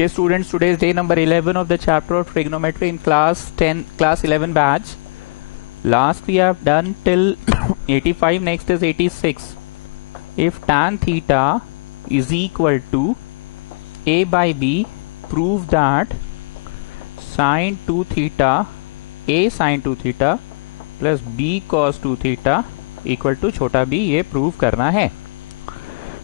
Okay, students, today is day number 11 of the chapter of trigonometry in class 11 batch. Last we have done till 85, next is 86. If tan theta is equal to a by b, prove that sin 2 theta, a sin 2 theta plus b cos 2 theta equal to छोटा b, ये prove करना है।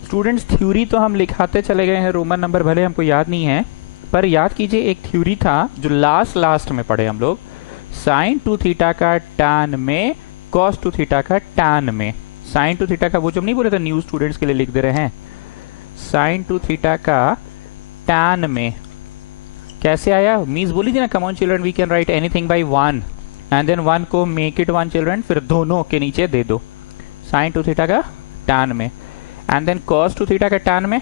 Students, theory तो हम लिखाते चले गए हैं, रोमन नंबर भले हमको याद नहीं है, पर याद कीजिए एक थ्योरी था जो लास्ट में पढ़े हम लोग, साइन 2 थीटा का टैन में, कॉस 2 थीटा का टैन में। साइन 2 थीटा का वो जो नहीं बोले थे, न्यू स्टूडेंट्स के लिए लिख दे रहे हैं, साइन 2 थीटा का टैन में कैसे आया, मीन्स बोली थी ना, come on children we can write anything by 1 and then 1 को मेक इट 1 चिल्ड्रन, फिर दोनों के नीचे दे दो, साइन 2 थीटा का टैन में, एंड देन कॉस 2 थीटा का टैन में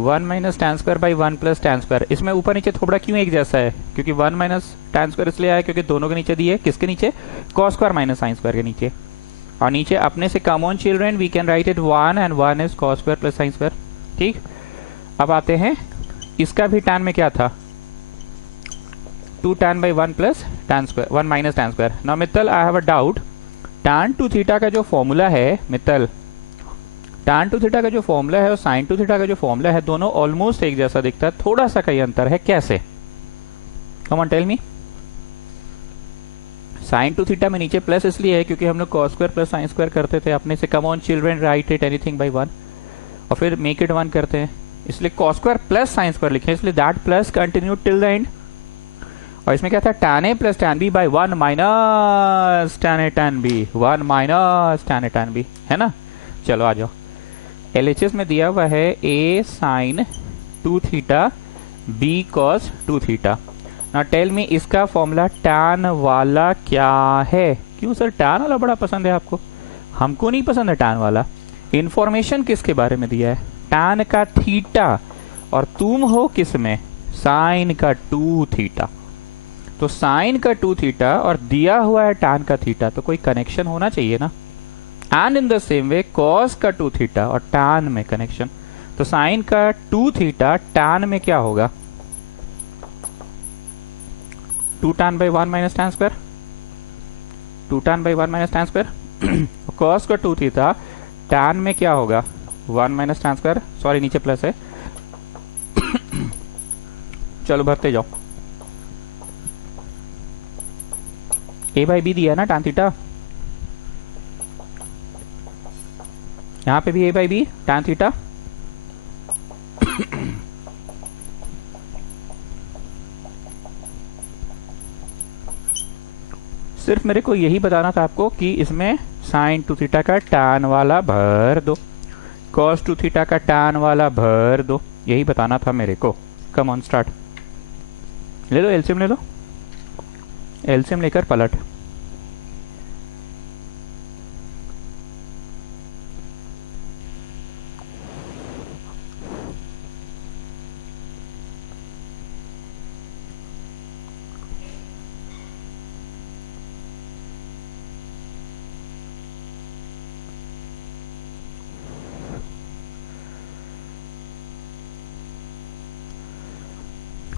1 minus tan square by 1 plus tan square. इसमें ऊपर नीचे थोड़ा क्यों एक जैसा है, क्योंकि 1 माइनस टैन स्क्वायर इसलिए आया क्योंकि दोनों के नीचे दिए, किसके नीचे, cos square minus sine square के नीचे, और नीचे अपने से come on children we can write it 1 and 1 is cos square plus sine square. ठीक, अब आते हैं, इसका भी टैन में क्या था, 2 tan by 1 plus tan square, 1 minus tan square। Now Mittal, I have a doubt, tan 2 theta का जो फॉर्मूला है मित्तल, tan 2 थीटा का जो फॉर्मूला है और sin 2 थीटा का जो फॉर्मूला है, दोनों ऑलमोस्ट एक जैसा दिखता है, थोड़ा सा कहीं अंतर है, कैसे? Come on tell me. sin 2 theta में नीचे प्लस इसलिए है क्योंकि हम लोग cos square plus sine square करते थे, अपने से come on children write it anything by 1 और फिर मेक इट 1 करते हैं, इसलिए cos square plus sine square लिखे, इसलिए that plus continue till the end. और इसमें क्या था, tan a plus tan b by 1 minus tan a tan b, 1 minus tan a tan b, है ना। चलो आ जाओ, LHS में दिया हुआ है a sine 2 theta b cos 2 theta. ना टेल मी, इसका फॉर्मूला tan वाला क्या है? क्यों सर tan वाला बड़ा पसंद है आपको? हमको नहीं पसंद है tan वाला। इंफॉर्मेशन किसके बारे में दिया है, tan का थीटा, और तुम हो किस में, साइन का 2 थीटा। तो साइन का 2 थीटा और दिया हुआ है tan का थीटा, तो कोई कनेक्शन होना चाहिए ना। And in the same way cos का 2 थीटा और tan में कनेक्शन, तो साइन का 2 थीटा tan में क्या होगा, 2 tan by 1 minus tan square, 2 tan by 1 minus tan square. cos का 2 थीटा tan में क्या होगा, 1 माइनस tan स्क्वायर, सॉरी नीचे प्लस है। चलो भरते जाओ, a बाई बी दिया है ना tan थीटा, यहां पे भी a by B tan theta. सिर्फ मेरे को यही बताना था आपको कि इसमें साइन 2 थीटा का tan वाला भर दो, cos 2 थीटा का tan वाला भर दो, यही बताना था मेरे को। कम ऑन स्टार्ट, ले लो एलसीएम, ले लो एलसीएम लेकर पलट।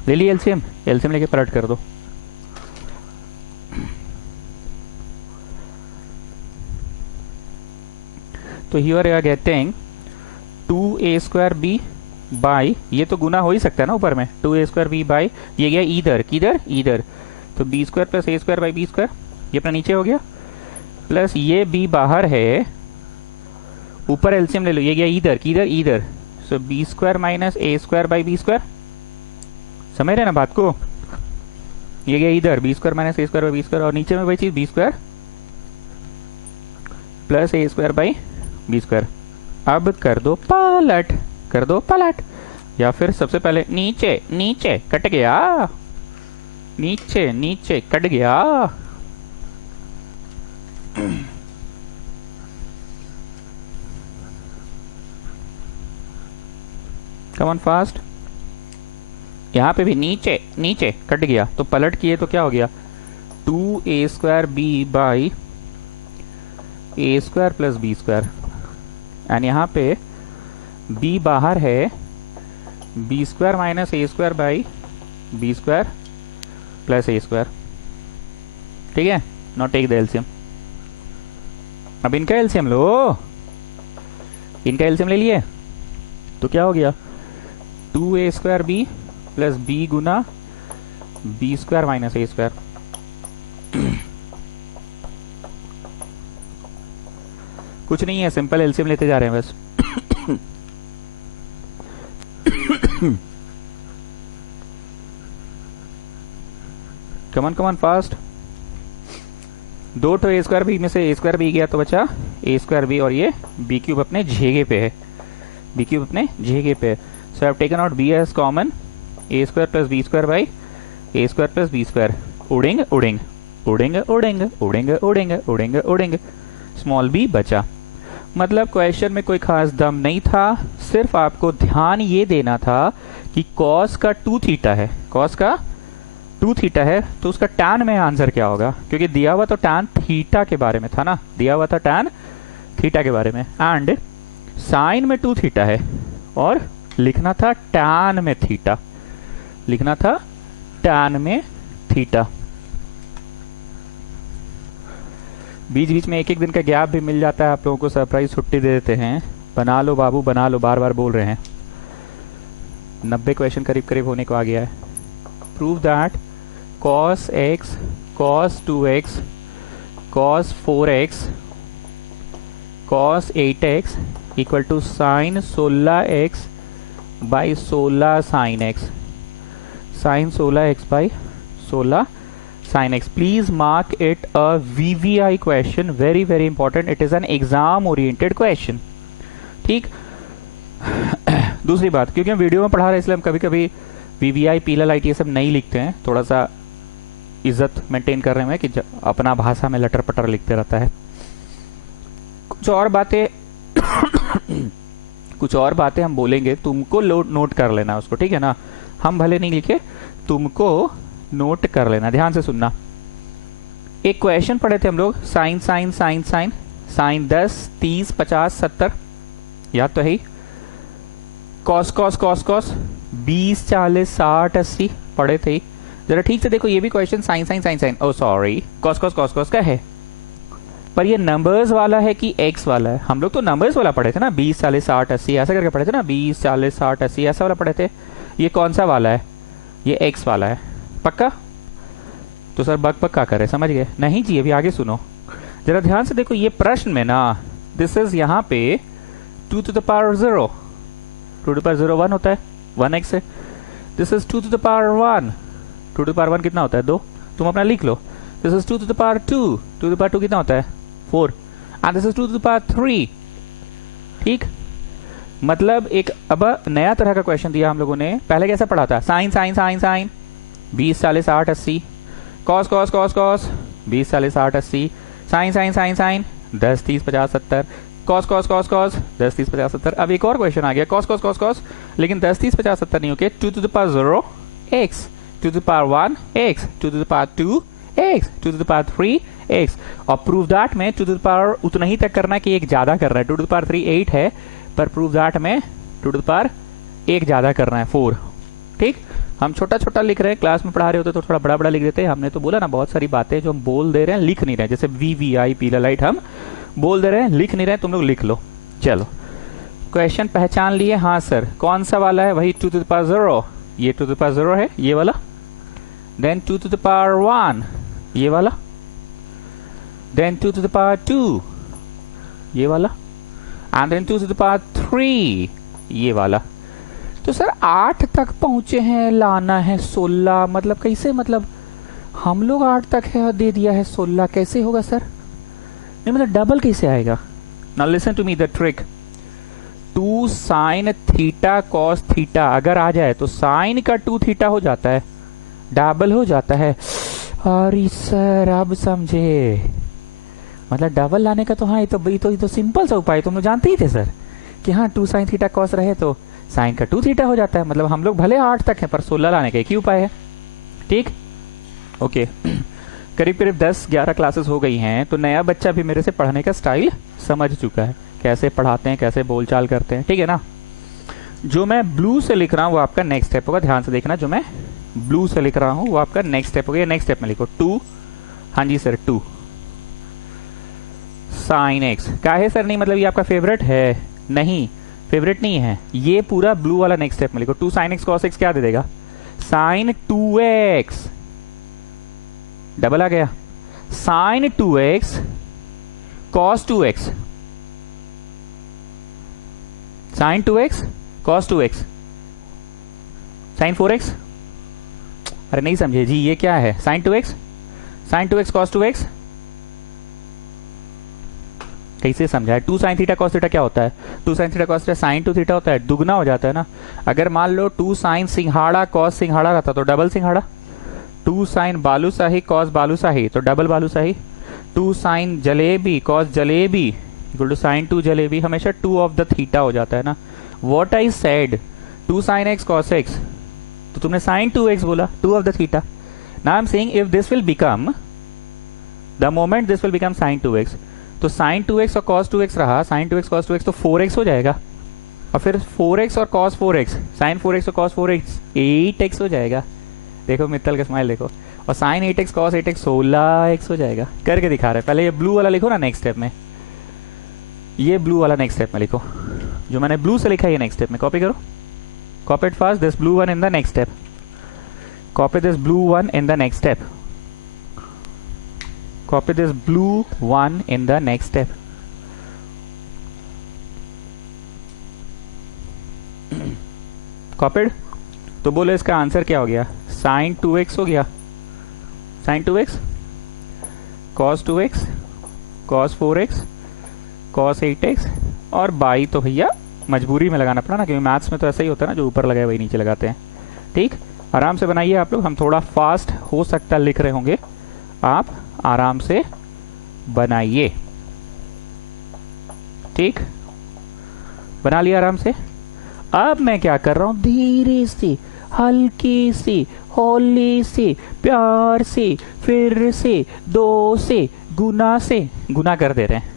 ले ली एलसीएम, एलसीएम लेके पलट कर दो। तो here you are getting 2a square B by, ये तो गुना हो ही सकता है ना ऊपर में, 2a स्क्वायर बी बाई, ये गया इधर, किधर इधर, तो b square plus a square by b square, ये अपना नीचे हो गया, प्लस ये b बाहर है, ऊपर एलसीएम ले लो, ये गया इधर, किधर इधर, सो b square minus a square by b square, समझ रहे ना बात को, ये गया इधर b square minus a square by b square, और नीचे में वही चीज b square plus a square by b square. अब कर दो पलट, कर दो पलट, या फिर सबसे पहले नीचे नीचे कट गया, नीचे नीचे कट गया। कम ऑन फास्ट, यहां पे भी नीचे नीचे कट गया, तो पलट किए तो क्या हो गया, 2a square b by a square plus b square, and यहाँ पे b बाहर है, B square minus A square by B square plus A square. ठीक है, नॉट टेक द एलसीएम। अब इनका एलसीएम लो, इनका एलसीएम ले लिए तो क्या हो गया 2a square B plus B गुना B square minus A square. कुछ नहीं है, सिंपल एलसीएम लेते जा रहे हैं बस। कमन कमन फास्ट। दो तो ए स्क्वायर बी में से ए स्क्वायर बी गया तो बचा ए स्क्वायर बी, और ये बी क्यूब अपने जेगे पे है, बी क्यूब अपने जेगे पे है। So I have taken out B as common, A square plus B square by A square plus B square. उड़ेंगे उड़ेंगे उड़ेंगे उड़ेंगे उड़ेंगे उड़ेंगे उड़ेंगे उड़ेंगे, स्मॉल बी बचा। मतलब क्वेश्चन में कोई खास दम नहीं था, सिर्फ आपको ध्यान ये देना था कि कॉस का 2 थीटा है, कॉस का 2 थीटा है तो उसका टैन में आंसर क्या होगा, क्योंकि दिया हुआ तो टैन थीटा के बारे में था ना, दिया हुआ था टैन थीटा के बारे में, एंड साइन में 2 थीटा है और लिखना था टैन में थीटा, लिखना था टैन में थीटा। बीच बीच में एक एक दिन का गैप भी मिल जाता है, आप लोगों को सरप्राइज छुट्टी दे देते हैं। बना लो बाबू बना लो, बार बार बोल रहे हैं। 90 क्वेश्चन करीब करीब होने को आ गया है। Prove that cos x, cos 2x, cos 4x, cos 8x equal to sine 16x by 16 sine x, sine 16x by 16 sin x. Please mark it a VVI question, very very important. It is an exam oriented question. ठीक। दूसरी बात, क्योंकि हम video में पढ़ा रहे हैं इसलिए हम कभी कभी VVI पीएलएल IT ये सब नहीं लिखते हैं, थोड़ा सा इज्जत मेंटेन कर रहे हैं कि अपना भाषा में लटर पटर लिखते रहता है। कुछ और बातें कुछ और बातें हम बोलेंगे, तुमको नोट कर लेना उसको, ठीक है ना। हम भले नहीं लिखे, तुमको नोट कर लेना, ध्यान से सुनना। एक क्वेश्चन पढ़े थे हम लोग, sine sine sine sine, sine 10 30 50 70, याद तो है ही। कॉस कॉस कॉस कॉस 20 40 60 80 पढ़े थे ही। जरा ठीक से देखो, ये भी question sine sine sine sine, oh sorry cos cos cos cos का है, पर ये नंबर्स वाला है कि एक्स वाला है। हम लोग तो नंबर्स वाला पढ़े थे ना, 20 40 60 80 ऐसा करके पढ़े थे ना, 20 40 60 80 ऐसा वाला पढ़े थे। ये कौन सा वाला है, ये एक्स वाला है, पक्का। तो सर बक बक का करे, समझ गए? नहीं जी, अभी आगे सुनो जरा ध्यान से देखो। ये प्रश्न में ना, दिस इज यहाँ पे 2 to the power 0, 2 to the power 0 1 होता है, 1x है। This is 2 to the power 1, 2 to the power 1 कितना होता है 2, तुम अपना लिख लो। This is 2 to the power 2, 2 to the power 2 कितना होता है 4, and this is 2 to the power 3। ठीक, मतलब एक अब नया तरह का क्वेश्चन दिया हम लोगों ने। पहले कैसा पढ़ा था, sine sine sine sine 20 40 60 80, cos cos cos cos 20 40 60 80, sine sine sine sine 10 30 50 70, cos cos cos cos 10 30 50 70। अब एक और क्वेश्चन आ गया, कॉस कॉस कॉस कॉस, लेकिन 10 30 50 70 नहीं होके 2 to the power 0 x, 2 to the power 1 x, 2 to the power 2 x, 2 to the power 3 x। और prove that में 2 to the power उतना ही तक करना कि एक ज्यादा कर रहा है। 2 to the power 3 8 है, पर प्रूव दैट में 2 to the power एक ज्यादा करना है 4। ठीक, हम छोटा छोटा लिख रहे हैं, क्लास में पढ़ा रहे होते तो थोड़ा बड़ा बड़ा लिख देते हैं। हमने तो बोला ना, बहुत सारी बातें जो हम बोल दे रहे हैं लिख नहीं रहे, जैसे VVI पीएलएल हम बोल दे रहे हैं लिख नहीं रहे, तुम लोग लिख लो। चलो क्वेश्चन पहचान लिए? हाँ सर, कौन सा वाला है? वही 2 to the power 0, ये 2 to the power 0 है, ये वाला। देन 2 to the power 1 ये वाला, देन 2 to the power 2 ये वाला, and then 2 to the power 3 ये वाला। तो सर 8 तक पहुंचे हैं, लाना है 16, मतलब कैसे? मतलब हम लोग 8 तक है, दे दिया है 16, कैसे होगा सर? नहीं मतलब डबल कैसे आएगा? Now listen to me the trick. 2 sine theta cos theta अगर आ जाए तो साइन का 2 थीटा हो जाता है, डबल हो जाता है। अरे सर अब समझे, मतलब डबल लाने का तो हाँ, ये तो सिंपल सा उपाय, तुम लोग जानते ही थे सर कि हाँ 2 साइन थीटा कॉस रहे तो साइन का 2 थीटा हो जाता है। मतलब हम लोग भले 8 तक हैं पर 16 लाने का एक ही उपाय है। ठीक, ओके। करीब करीब 10-11 क्लासेस हो गई हैं, तो नया बच्चा भी मेरे से पढ़ने का स्टाइल समझ चुका है, कैसे पढ़ाते हैं, कैसे बोलचाल करते हैं, ठीक है ना। जो मैं ब्लू से लिख रहा हूं वो आपका नेक्स्ट स्टेप होगा, ध्यान से देखना। जो मैं ब्लू से लिख रहा हूं वो आपका नेक्स्ट स्टेप होगा। नेक्स्ट स्टेप में लिखो 2, हाँ जी सर 2 साइन एक्स। क्या है सर? नहीं मतलब ये आपका फेवरेट है? नहीं, फेवरेट नहीं है। ये पूरा ब्लू वाला नेक्स्ट स्टेप में लिखो। 2 साइन एक्स कॉस एक्स क्या दे देगा? साइन 2x, डबल आ गया। Sine 2x cos 2x, sine 2x cos 2x, sine 4x। अरे नहीं समझे जी, ये क्या है? Sign 2x, sine 2x cos 2x कैसे समझा है? 2 साइन थीटा कॉस थीटा क्या होता है? 2 sine theta cos theta sine 2 theta होता है, दुगना हो जाता है ना। अगर मान लो 2 साइन सिंघाड़ा कॉस सिंघाड़ा रहता तो डबल सिंघाड़ा। 2 साइन बालूशाही कॉस बालूशाही तो double balushahi. 2 sine jalebi cos jalebi equal to sine 2 jalebi, हमेशा 2 ऑफ द थीटा हो जाता है ना। What I said 2 sine X cos X, तो तुमने साइन 2x बोला, 2 of the theta. Now I am saying if this will become, the moment this will become sine 2x, तो sign 2x और cos 2x रहा, sign 2x cos 2x तो 4x हो जाएगा। और फिर 4x और cos 4x, साइन 4x और cos 4x 8x हो जाएगा। देखो मित्तल का स्माइल देखो। और sign 8x cos 8x 16x हो जाएगा। करके दिखा रहे हैं। पहले ये ब्लू वाला लिखो ना नेक्स्ट स्टेप में, ये ब्लू वाला नेक्स्ट स्टेप में लिखो। जो मैंने ब्लू से लिखा है ये नेक्स्ट स्टेप में कॉपी करो। Copy it fast, this blue one in the next step. Copy this blue one in the next step. Copy this blue one in the next step. Copied? तो बोलो इसका answer क्या हो गया? Sine 2x हो गया, sine 2x cos 2x cos 4x cos 8x, और by तो भैया मजबूरी में लगाना पड़ा ना, क्योंकि मैथ्स में तो ऐसा ही होता है ना, जो ऊपर लगाए वही नीचे लगाते हैं। ठीक, आराम से बनाइए आप लोग। हम थोड़ा फास्ट हो सकता है लिख रहे होंगे, आप आराम से बनाइए। ठीक, बना लिया आराम से। अब मैं क्या कर रहा हूं, धीरे से हल्के से हौले से प्यार से फिर से 2 से गुना कर दे रहे हैं।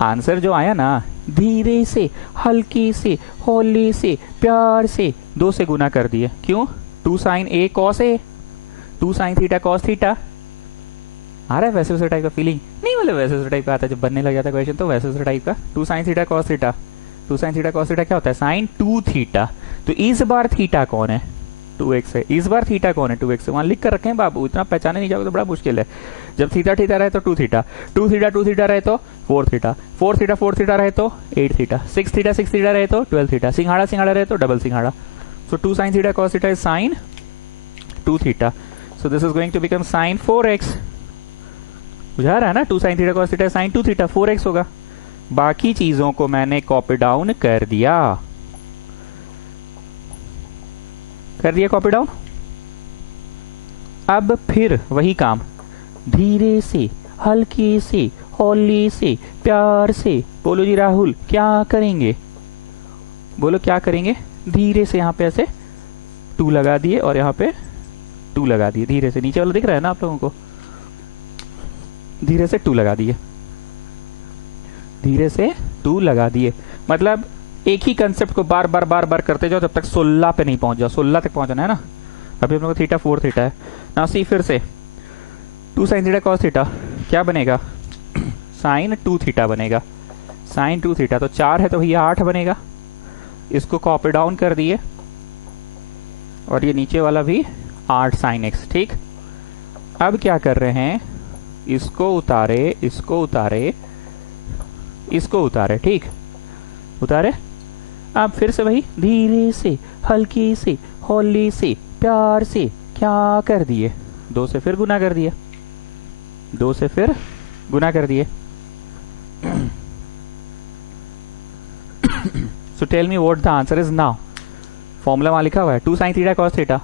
आंसर जो आया ना, धीरे से हल्के से हौले से प्यार से 2 से गुना कर दिए। क्यों? 2 sine a cos a, 2 sine theta cos theta. आ रहा है वैसे वैसे टाइप का फीलिंग? नहीं मतलब वैसे वैसे टाइप का आता है जब बनने लग जाता है क्वेश्चन, तो वैसे वैसे टाइप का। 2 sine theta cos theta, 2 sine theta cos theta क्या होता है? Sine 2 theta. तो इस बार थीटा कौन है? 2x है। इस बार थीटा कौन है? 2x है। वहां लिख कर रखे हैं बाबू, इतना पहचाने नहीं जाओगे तो बड़ा मुश्किल है। जब थीटा थीटा रहे तो 2 थीटा, 2 थीटा 2 थीटा रहे तो 4 थीटा, 4 थीटा 4 थीटा रहे तो 8 थीटा, 6 थीटा 6 थीटा रहे तो 12 थीटा, सिंघाड़ा सिंघाड़ा रहे तो डबल सिंघाड़ा। So 2 sine theta cos theta is sine 2 theta. So this is going to become sine 4x। बुझा रहा है ना? 2 sine theta cos theta sine 2 theta, 4x होगा। बाकी चीजों को मैंने कॉपी डाउन कर दिया, कॉपी डाउन। अब फिर वही काम, धीरे से हल्के से हौले से प्यार से। बोलो जी राहुल क्या करेंगे? बोलो क्या करेंगे? धीरे से यहाँ पे ऐसे 2 लगा दिए और यहाँ पे 2 लगा दिए। धीरे से, नीचे वाला दिख रहा है ना आप लोगों को? धीरे से 2 लगा दिए, धीरे से 2 लगा दिए। मतलब एक ही कंसेप्ट को बार बार बार बार करते जाओ जब तक 16 पे नहीं पहुंच जाओ। 16 तक पहुंचना है ना। अभी हम लोग थीटा 4 थीटा है ना। सी फिर से 2 साइन थीटा cos थीटा क्या बनेगा? साइन 2 थीटा बनेगा, साइन 2 थीटा। तो 4 है तो भैया 8 बनेगा। इसको कॉपी डाउन कर दिए और ये नीचे वाला भी 8 साइन x। ठीक, अब क्या कर रहे हैं? इसको उतारे, इसको उतारे, इसको उतारे। ठीक, उतारे। अब फिर से वही धीरे से हल्के से हौले से प्यार से क्या कर दिए? 2 से फिर गुना कर दिए, 2 से फिर गुना कर दिए। So tell me what the answer is now. Formula वहां लिखा हुआ है 2 sine theta cos theta,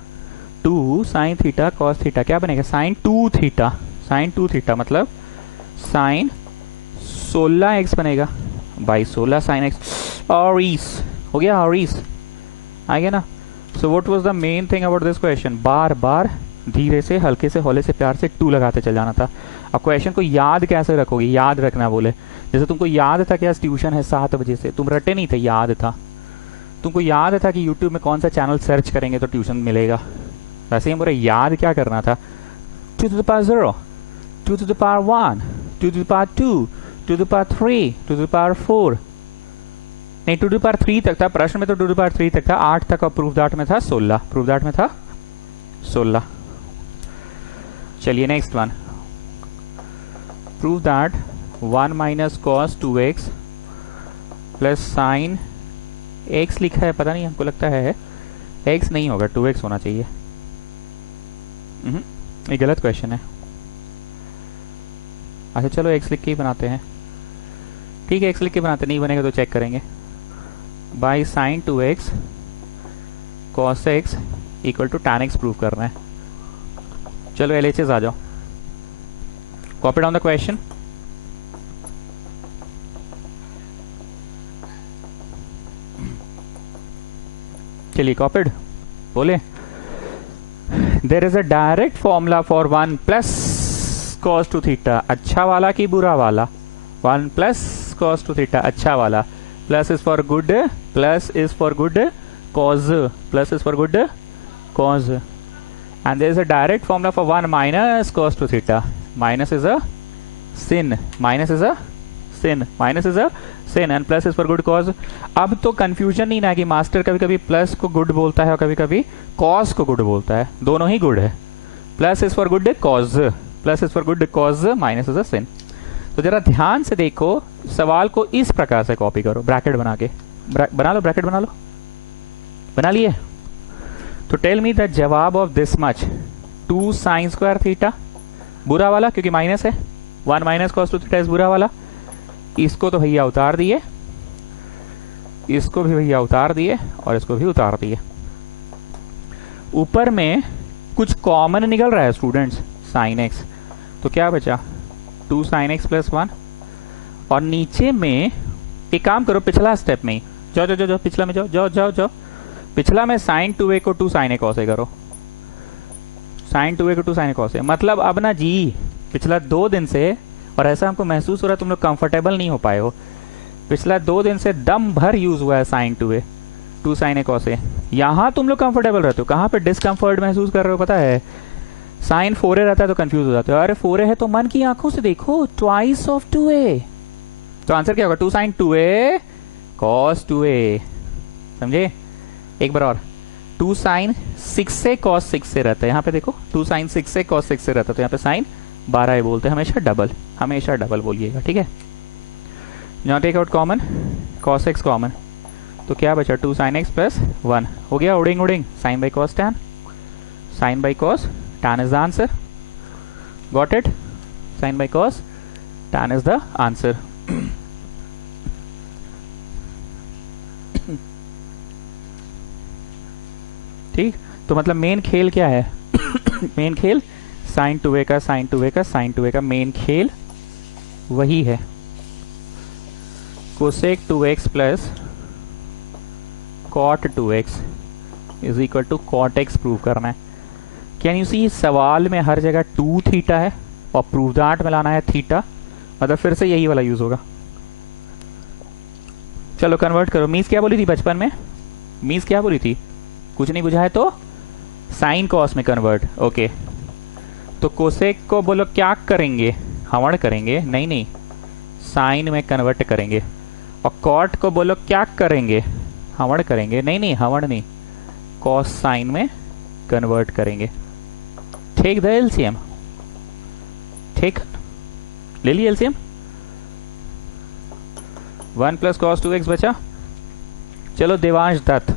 2 sine theta cos theta क्या बनेगा? साइन 2 थीटा, साइन 2 थीटा मतलब साइन 16x बनेगा बाई 16 साइन x। और इस हो गया, और इस आ गया ना। So what was the main thing about this question? बार बार धीरे से हल्के से हौले से प्यार से 2 लगाते चल जाना था। अब क्वेश्चन को याद कैसे रखोगे? याद रखना बोले, जैसे तुमको याद था कि आज ट्यूशन है 7 बजे से, तुम रटे नहीं थे, याद था। तुमको याद था कि यूट्यूब में कौन सा चैनल सर्च करेंगे तो ट्यूशन मिलेगा, वैसे ही मुझे याद क्या करना था, 2 to the power 0, 2 to the power 1, 2 to the power 2, 2 to the power 3, 2 to the power 4, नहीं 2 to the power 3 तक था प्रश्न में, तो 2 to the power 3 तक था, 8 तक, और प्रूफ दैट में था 16, प्रूफ दैट में था 16। चलिए next one, prove that 1 minus cos 2x plus sign x लिखा है, पता नहीं हमको लगता है x नहीं होगा, 2x होना चाहिए। ये गलत क्वेश्चन है। अच्छा चलो x लिख के ही बनाते हैं, ठीक है x लिख के बनाते, नहीं बनेगा तो चेक करेंगे। By sine 2x cos x equal to tan x prove करना है। चलो LHS आ जाओ, कॉपी डाउन द क्वेश्चन। चलिए कॉपीड, बोले there is a direct formula for 1 plus cos 2 theta, अच्छा वाला कि बुरा वाला, 1 प्लस cos 2 थीटा अच्छा वाला, plus is for good, plus is for good cos, plus is for good cos, and there is a direct formula for 1 minus cos 2 theta, minus is a sin, minus is a sin, minus is a sin, and plus is for good cos। अब तो confusion नहीं ना कि master कभी कभी plus को good बोलता है और कभी कभी cos को गुड बोलता है, दोनों ही गुड है। Plus is for good cos, plus is for good cos, minus is a sin। तो जरा ध्यान से देखो, सवाल को इस प्रकार से कॉपी करो, ब्रैकेट बना के, बना लो, ब्रैकेट बना लो, बना लिए। तो टेल मी द जवाब of this much, 2 sign square theta, बुरा वाला क्योंकि माइनस है, 1 माइनस cos 2 थीटा इज बुरा वाला, इसको तो भैया उतार दिए, इसको भी भैया उतार दिए, और इसको भी उतार दिए। ऊपर में कुछ कॉमन निकल रहा है स्टूडेंट्स, साइन एक्स, तो क्या बचा 2 साइन एक्स प्लस 1, और नीचे में एक काम करो, पिछला स्टेप में ही जाओ जाओ जाओ, पिछला में जाओ जाओ जाओ जाओ, पिछला में साइन 2a को 2 साइन a cos a करो, साइन 2a को 2 साइन a cos a, मतलब अब ना जी पिछला 2 दिन से, और ऐसा हमको महसूस हो रहा है तुम लोग कंफर्टेबल नहीं हो पाए हो, पिछला 2 दिन से दम भर यूज हुआ है sine 2a 2 sine a cos a, यहां तुम लोग कंफर्टेबल रहते हो, कहां पे डिस्कंफर्ट महसूस कर रहे हो पता है, साइन 4a रहता है तो कंफ्यूज हो जाते हो, अरे 4a है तो मन की आंखों से देखो, ट्वाइस ऑफ 2a, तो आंसर क्या होगा 2 साइन 2a cos 2a, समझे। एक बार और, 2 साइन 6 से cos 6 से रहता है, यहाँ पे देखो 2 साइन 6 से cos 6 से रहता है, तो यहाँ पे साइन 12 बोलते हैं, हमेशा डबल, हमेशा डबल बोलिएगा, ठीक है। यहाँ take out common, cos x common, तो क्या बचा 2 साइन x प्लस 1, हो गया उड़िंग उड़िंग, sine by cos tan, sine by cos tan is the answer, got it, sine by cos tan is the answer. ठीक, तो मतलब मेन खेल क्या है मेन खेल साइन 2a का, साइन 2a का, साइन 2a का मेन खेल वही है, cosec 2x plus cot 2x is equal to cot x prove करना है। कैन यू सी, सवाल में हर जगह 2 थीटा है और प्रूव दैट में लाना है थीटा, मतलब फिर से यही वाला यूज होगा। चलो कन्वर्ट करो, मीस क्या बोली थी बचपन में, मीस क्या बोली थी, कुछ नहीं बुझा है तो साइन कॉस में कन्वर्ट, ओके। तो कोसेक को बोलो क्या करेंगे, हवण करेंगे, नहीं नहीं साइन में कन्वर्ट करेंगे, और कॉट को बोलो क्या करेंगे, हवण करेंगे, नहीं नहीं हवण नहीं, कॉस साइन में कन्वर्ट करेंगे। ठीक द एलसीएम, ठीक ले ली एलसीएम, 1 प्लस cos 2x बचा। चलो देवांश दत्त,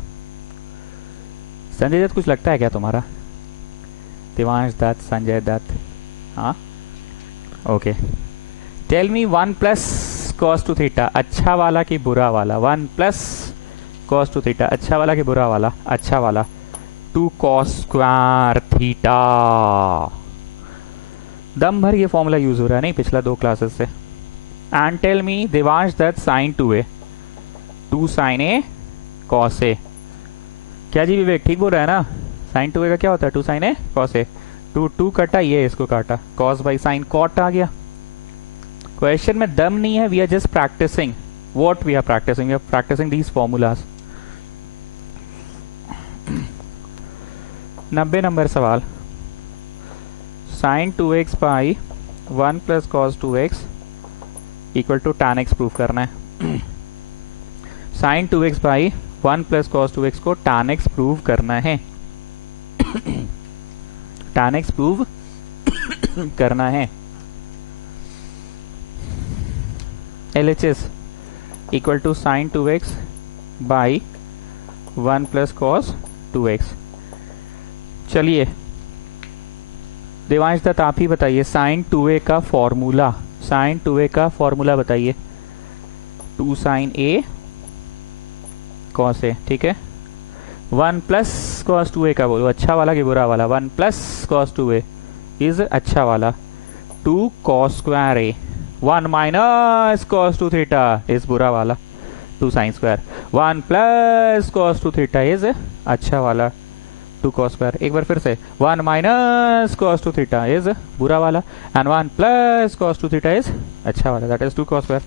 संजय दत्त कुछ लगता है क्या तुम्हारा, देवांश दत्त, संजय दत्त, हाँ okay. Tell me 1 plus cos 2 theta अच्छा वाला कि बुरा वाला, 1 प्लस cos 2 थीटा अच्छा वाला कि बुरा वाला, अच्छा वाला, 2 cos स्क्वायर थीटा, दम भर ये फॉर्मूला यूज हो रहा है नहीं पिछला 2 क्लासेस से। And tell me Devansh Dutt sine 2a 2 sine a cos a, क्या जी विवेक ठीक बोल रहा है ना, साइन 2a का क्या होता है 2 साइन a cos a, 2 कटा, ये इसको काटा, cos बाई साइन कॉट आ गया। क्वेश्चन में दम नहीं है, we are just practising, what we are practising, we are practising these formulas. 90 नंबर सवाल, sine 2x by 1 plus cos 2x equal to tan x prove करना है। Sign 2x by 1 plus cos 2x को tan x prove करना है। tan x prove करना है। LHS equal to sine 2x by 1 plus cos 2x। चलिए देवांश दत्त आप ही बताइए साइन 2a का फॉर्मूला, साइन 2a का फॉर्मूला बताइए। 2 साइन a कॉस a, ठीक है। 1 प्लस कॉस 2a का बोलो, अच्छा वाला कि बुरा वाला? 1 प्लस कॉस 2a इज अच्छा वाला। 2 cos square a, 1 minus cos 2 theta is बुरा वाला। 2 sine square, 1 plus cos 2 theta is अच्छा वाला। 2 कॉस स्क्वायर, एक बार फिर से, 1 माइनस कॉस 2 थीटा इज बुरा वाला and 1 plus cos 2 theta is अच्छा वाला, दैट इज 2 कॉस स्क्वायर।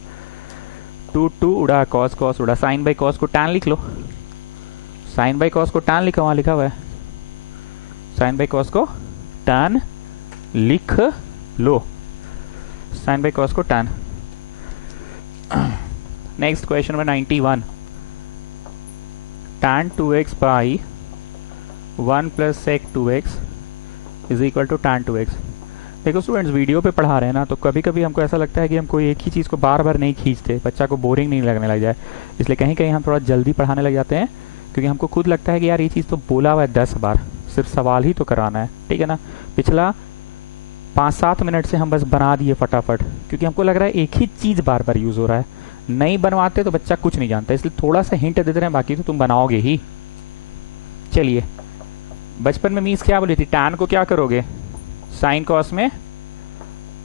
2 उड़ा, कॉस कॉस उड़ा, साइन बाई कॉस को टैन लिख लो। साइन बाई कॉस को टैन लिखा, वहां लिखा हुआ है, साइन बाई कॉस को टैन लिख लो, साइन बाई कॉस को tan. Next question number 91, tan 2x by 1 plus sec 2x is equal to tan 2x। देखो स्टूडेंट्स, वीडियो पे पढ़ा रहे हैं ना, तो कभी कभी हमको ऐसा लगता है कि हम कोई एक ही चीज़ को बार बार नहीं खींचते, बच्चा को बोरिंग नहीं लगने लग जाए, इसलिए कहीं कहीं हम थोड़ा जल्दी पढ़ाने लग जाते हैं, क्योंकि हमको खुद लगता है कि यार ये चीज़ तो बोला हुआ है 10 बार, सिर्फ सवाल ही तो कराना है, ठीक है ना। पिछला 5-7 मिनट से हम बस बना दिए फटाफट, क्योंकि हमको लग रहा है एक ही चीज़ बार बार यूज़ हो रहा है। नहीं बनवाते तो बच्चा कुछ नहीं जानता, इसलिए थोड़ा सा हिंट दे दे रहे हैं, बाकी तो तुम बनाओगे ही। चलिए, बचपन में मीन्स क्या बोली थी, टैन को क्या करोगे, साइन कॉस में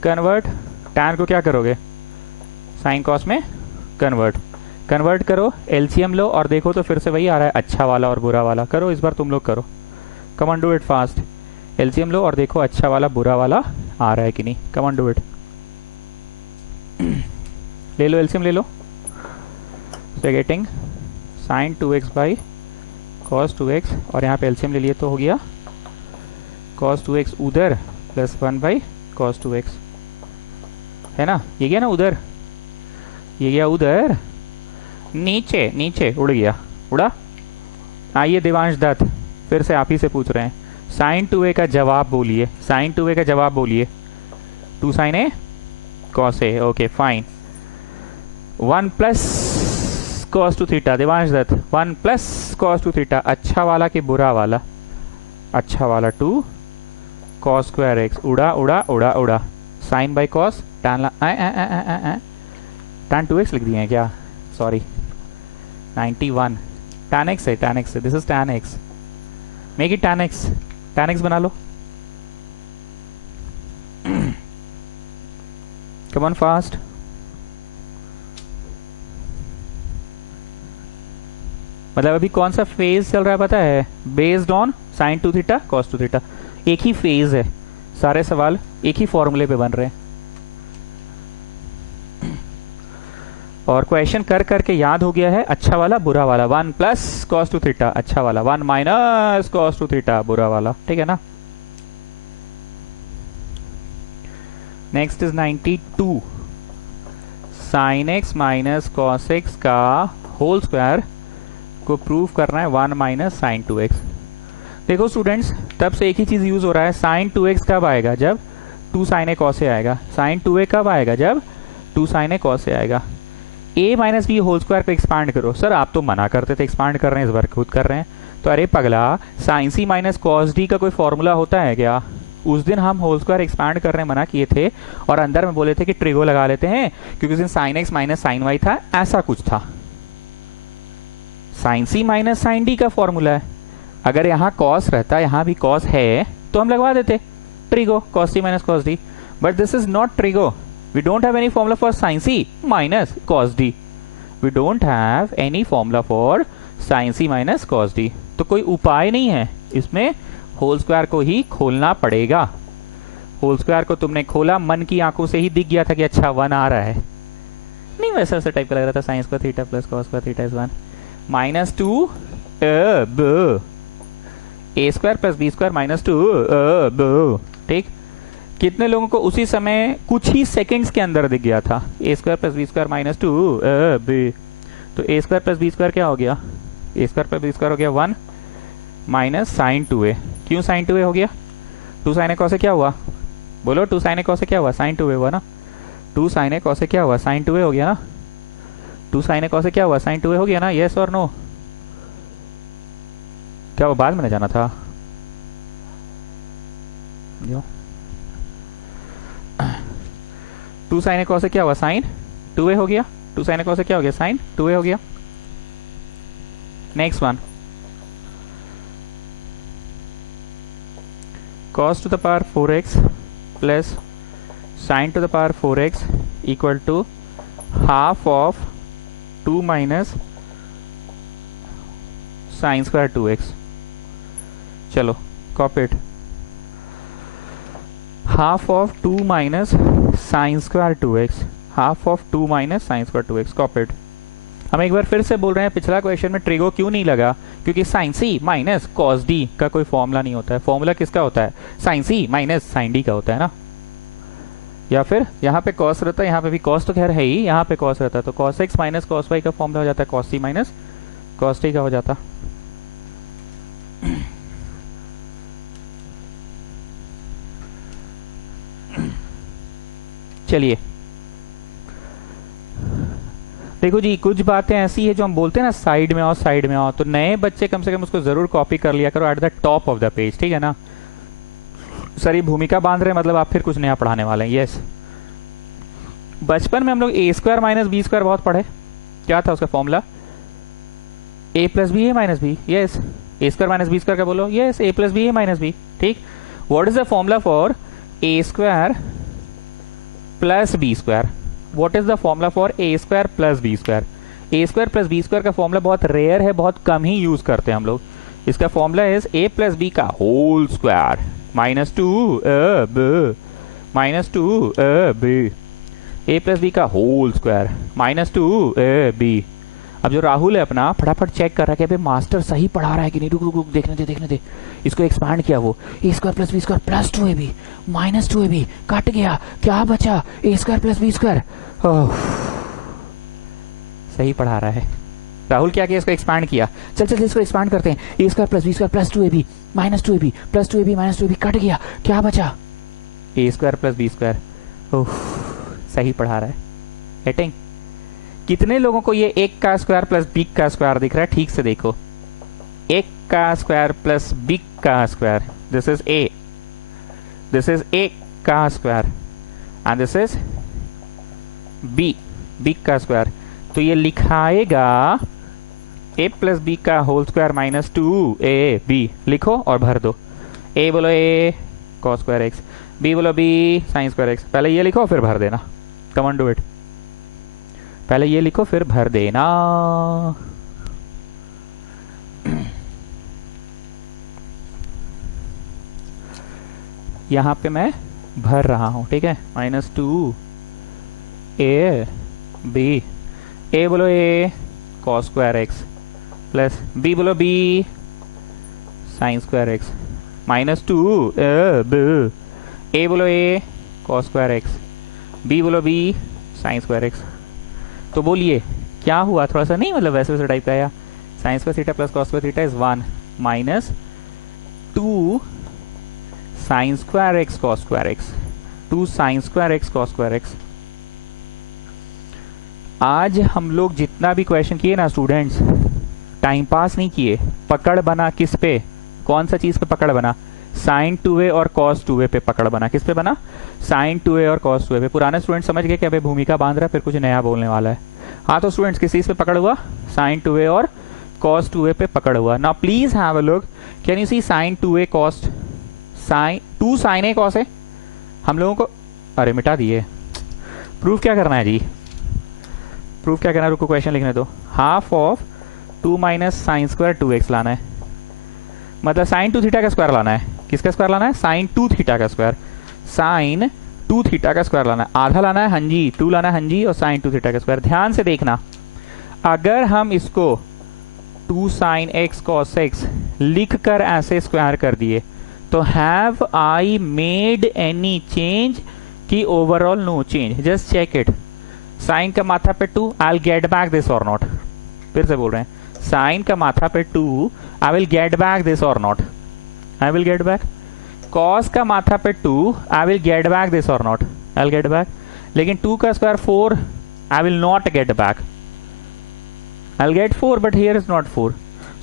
कन्वर्ट, टैन को क्या करोगे, साइन कॉस में कन्वर्ट। कन्वर्ट करो, एलसीएम लो और देखो तो फिर से वही आ रहा है, अच्छा वाला और बुरा वाला। करो इस बार तुम लोग करो, come on do it fast. LCM लो और देखो अच्छा वाला बुरा वाला आ रहा है कि नहीं, कम ऑन डू इट। ले लो एलसीएम ले लो। So getting sine 2x by cos 2x, और यहाँ पे एलसीएम ले लिए तो हो गया कॉस 2x उधर प्लस 1 बाई कॉस 2x, है ना। ये गया ना उधर, ये गया उधर, नीचे नीचे उड़ गया, उड़ा। आइए देवांश दत्त, फिर से आप ही से पूछ रहे हैं, साइन 2a का जवाब बोलिए, साइन 2a का जवाब बोलिए। 2 sine A cos A, okay fine. 1 plus cos 2 theta, Devansh Dutt 1 plus cos 2 theta, अच्छा वाला कि बुरा वाला, अच्छा वाला। 2 कॉस स्क्वायर एक्स, उड़ा उड़ा उड़ा उड़ा, sine by cos tan tan 2x लिख दिए हैं क्या, सॉरी 91 टैन एक्स है, टैन एक्स है, this is tan X, make it tan X, tan X बना लो। Come on fast. मतलब अभी कौन सा फेज चल रहा है पता है, based on sine 2 theta cos 2 theta, एक ही फेज है, सारे सवाल एक ही फॉर्मूले पे बन रहे हैं। और क्वेश्चन कर करके याद हो गया है, अच्छा वाला बुरा वाला, 1 प्लस कॉस 2 थीटा अच्छा वाला, 1 माइनस कॉस 2 थीटा बुरा वाला, ठीक है ना। Next is 92, sign X minus cos x का होल स्क्वायर को प्रूव करना है 1 माइनस साइन 2x। देखो स्टूडेंट्स, तब से एक ही चीज यूज हो रहा है, साइन 2x कब आएगा, जब 2 साइन ए कॉस ए आएगा। साइन 2a कब आएगा, जब 2 साइन ए कॉस ए आएगा। a minus B whole square पे एक्सपांड करो। सर आप तो मना करते थे, एक्सपांड कर रहे हैं, इस बार खुद कर रहे हैं। तो अरे पगला, sign C minus cos D का कोई फॉर्मूला होता है क्या? उस दिन हम होल स्क्वायर एक्सपांड करने मना किए थे और अंदर में बोले थे कि ट्रिगो लगा लेते हैं, क्योंकि उस दिन sine X minus sine Y था, ऐसा कुछ था। Sine C minus sine D का फॉर्मूला है। अगर यहाँ कॉस रहता, यहाँ भी कॉस है, तो हम लगवा देते trigo, cos C minus cos D. But this is not trigo, we don't have any formula for sine C minus cos D, we don't have any formula for sine C minus cos D. तो कोई उपाय नहीं है, इसमें whole square को ही खोलना पड़ेगा। Whole square को तुमने खोला, मन की आंखों से ही दिख गया था कि अच्छा 1 आ रहा है, नहीं वैसा ऐसा टाइप का लग रहा था, sine square theta plus cos square theta is 1 minus 2 अब A square plus B square minus 2 ठीक। कितने लोगों को उसी समय कुछ ही सेकंड्स के अंदर दिख गया था A square plus B square minus 2 B. तो A square plus B square क्या हो गया, A square plus B square हो गया 1 माइनस साइन 2a। क्यों साइन 2a हो गया, 2 साइन ए कॉस ए क्या हुआ, बोलो 2 साइन ए कॉस ए क्या हुआ, साइन 2a हुआ ना। 2 साइन ए कॉस ए क्या हुआ, साइन 2a हो गया ना। 2 साइन ए कॉस ए क्या हुआ, साइन 2a हो गया ना। यस और नो, क्या वो बाद में जाना था। जो 2 साइन ए कॉस ए क्या हुआ, साइन 2a हो गया। 2 साइन ए कॉस ए क्या हो गया, साइन 2a हो गया। Next one, cos to the power 4x plus sin to the power 4x equal to half of 2 minus sin square 2x। चलो copy it, half of 2 minus sine square 2x, half of 2 minus sine square 2x, copy it. हम एक बार फिर से बोल रहे हैं, पिछला question में ट्रिगो क्यों नहीं लगा, क्योंकि sign C minus cos D का कोई फॉर्मूला नहीं होता है। फॉर्मूला किसका होता है, sign C minus sine D का होता है ना। या फिर यहाँ पे कॉस रहता है, यहाँ पे भी कॉस तो खैर है ही, यहाँ पे कॉस रहता है तो cos x minus cos Y का फॉर्मूला हो जाता है cos C minus cos T का हो जाता। चलिए देखो जी, कुछ बातें ऐसी है जो हम बोलते हैं ना साइड में आओ साइड में आओ, तो नए बच्चे कम से कम उसको जरूर कॉपी कर लिया करो eight the top of the page, ठीक है ना। सर ये भूमिका बांध रहे मतलब आप फिर कुछ नया पढ़ाने वाले हैं। यस, बचपन में हम लोग A square minus B square बहुत पढ़े। क्या था उसका formula, A plus B A minus B. Yes, A square minus B square का बोलो, yes A plus B A minus B, ठीक। What is the formula for A square plus B square, what is the formula for A square plus B square. A square plus B square का formula बहुत rare है, बहुत कम ही use करते हैं हम लोग। इसका formula is A plus B का whole square minus 2 minus 2 B, A plus B का होल स्क्वायर माइनस 2 बी। अब जो राहुल है अपना फटाफट चेक कर रहा है कि मास्टर सही पढ़ा रहा है कि नहीं, रुक रुक रुक देखने दे। इसको एक्सपांड किया, वो A square plus B square plus 2 A B minus 2 A B cut गया, क्या बचा A square plus B square. सही पढ़ा रहा है राहुल। क्या किया, इसको एक्सपांड किया। चल इसको एक्सपांड करते हैं, A square plus B square plus 2 A B minus 2 A B plus 2 A B minus 2 A B cut गया, क्या बचा A square plus B square. सही पढ़ा रहा है हेटिंग। कितने लोगों को ये एक का स्क्वायर प्लस बी का स्क्वायर दिख रहा है, ठीक से देखो, एक का स्क्वायर प्लस बी का स्क्वायर, दिस इज ए का square and this is B का स्क्वायर। तो ये लिखाएगा ए प्लस बी का whole square minus 2 A B, लिखो और भर दो। ए बोलो A cos square X, B बोलो बी साइन स्क्वायर एक्स। पहले ये लिखो फिर भर देना, कम ऑन डू इट। पहले ये लिखो फिर भर देना। यहां पे मैं भर रहा हूं, ठीक है। माइनस 2 ए बी, ए बोलो A cos square X plus B बोलो B sine square X minus 2 B, A बोलो A cos square X, B बोलो बी साइन स्क्वायर एक्स। तो बोलिए क्या हुआ, थोड़ा सा नहीं मतलब वैसे टाइप का आया। Sign square theta plus cos square theta is 1 minus 2 sign square x cos square x, 2 sign square x cos square x. आज हम लोग जितना भी क्वेश्चन किए ना स्टूडेंट्स, टाइम पास नहीं किए, पकड़ बना किस पे, कौन सा चीज पे पकड़ बना, साइन 2a और कॉस 2a पे पकड़ बना। किस पे बना, साइन 2a और कॉस 2a पे। पुराने स्टूडेंट समझ गए कि अबे भूमिका बांध रहा है फिर कुछ नया बोलने वाला है। हाँ तो स्टूडेंट्स किस चीज पे पकड़ हुआ, साइन 2a और कॉस 2a पे पकड़ हुआ। Now please have a look, can you see sine 2a cos sine 2 sine a cos है। हम लोगों को अरे मिटा दिए, प्रूफ क्या करना है जी, प्रूफ क्या करना है, रुको क्वेश्चन लिखने दो। Half of 2 minus sine square 2x लाना है, मतलब साइन 2 थीटा का स्क्वायर लाना है। किसका स्क्वायर लाना है, साइन 2 थीटा का स्क्वायर, साइन 2 थीटा का स्क्वायर लाना है। आधा लाना है हंजी, 2 लाना है हंजी और साइन 2 थीटा का स्क्वायर। ध्यान से देखना, अगर हम इसको 2 sin x cos x लिख कर ऐसे स्क्वायर कर दिए, तो have I made any change की overall no change? Just check it. Sine का माथा पे 2, I will get back this or not. फिर से बोल रहे हैं, साइन का माथा पे 2, I will get back this or not? I will get back. Cos का माथा पे 2, I will get back this or not? I will get back. लेकिन 2 का square 4, I will not get back. I will get 4 but here is not 4।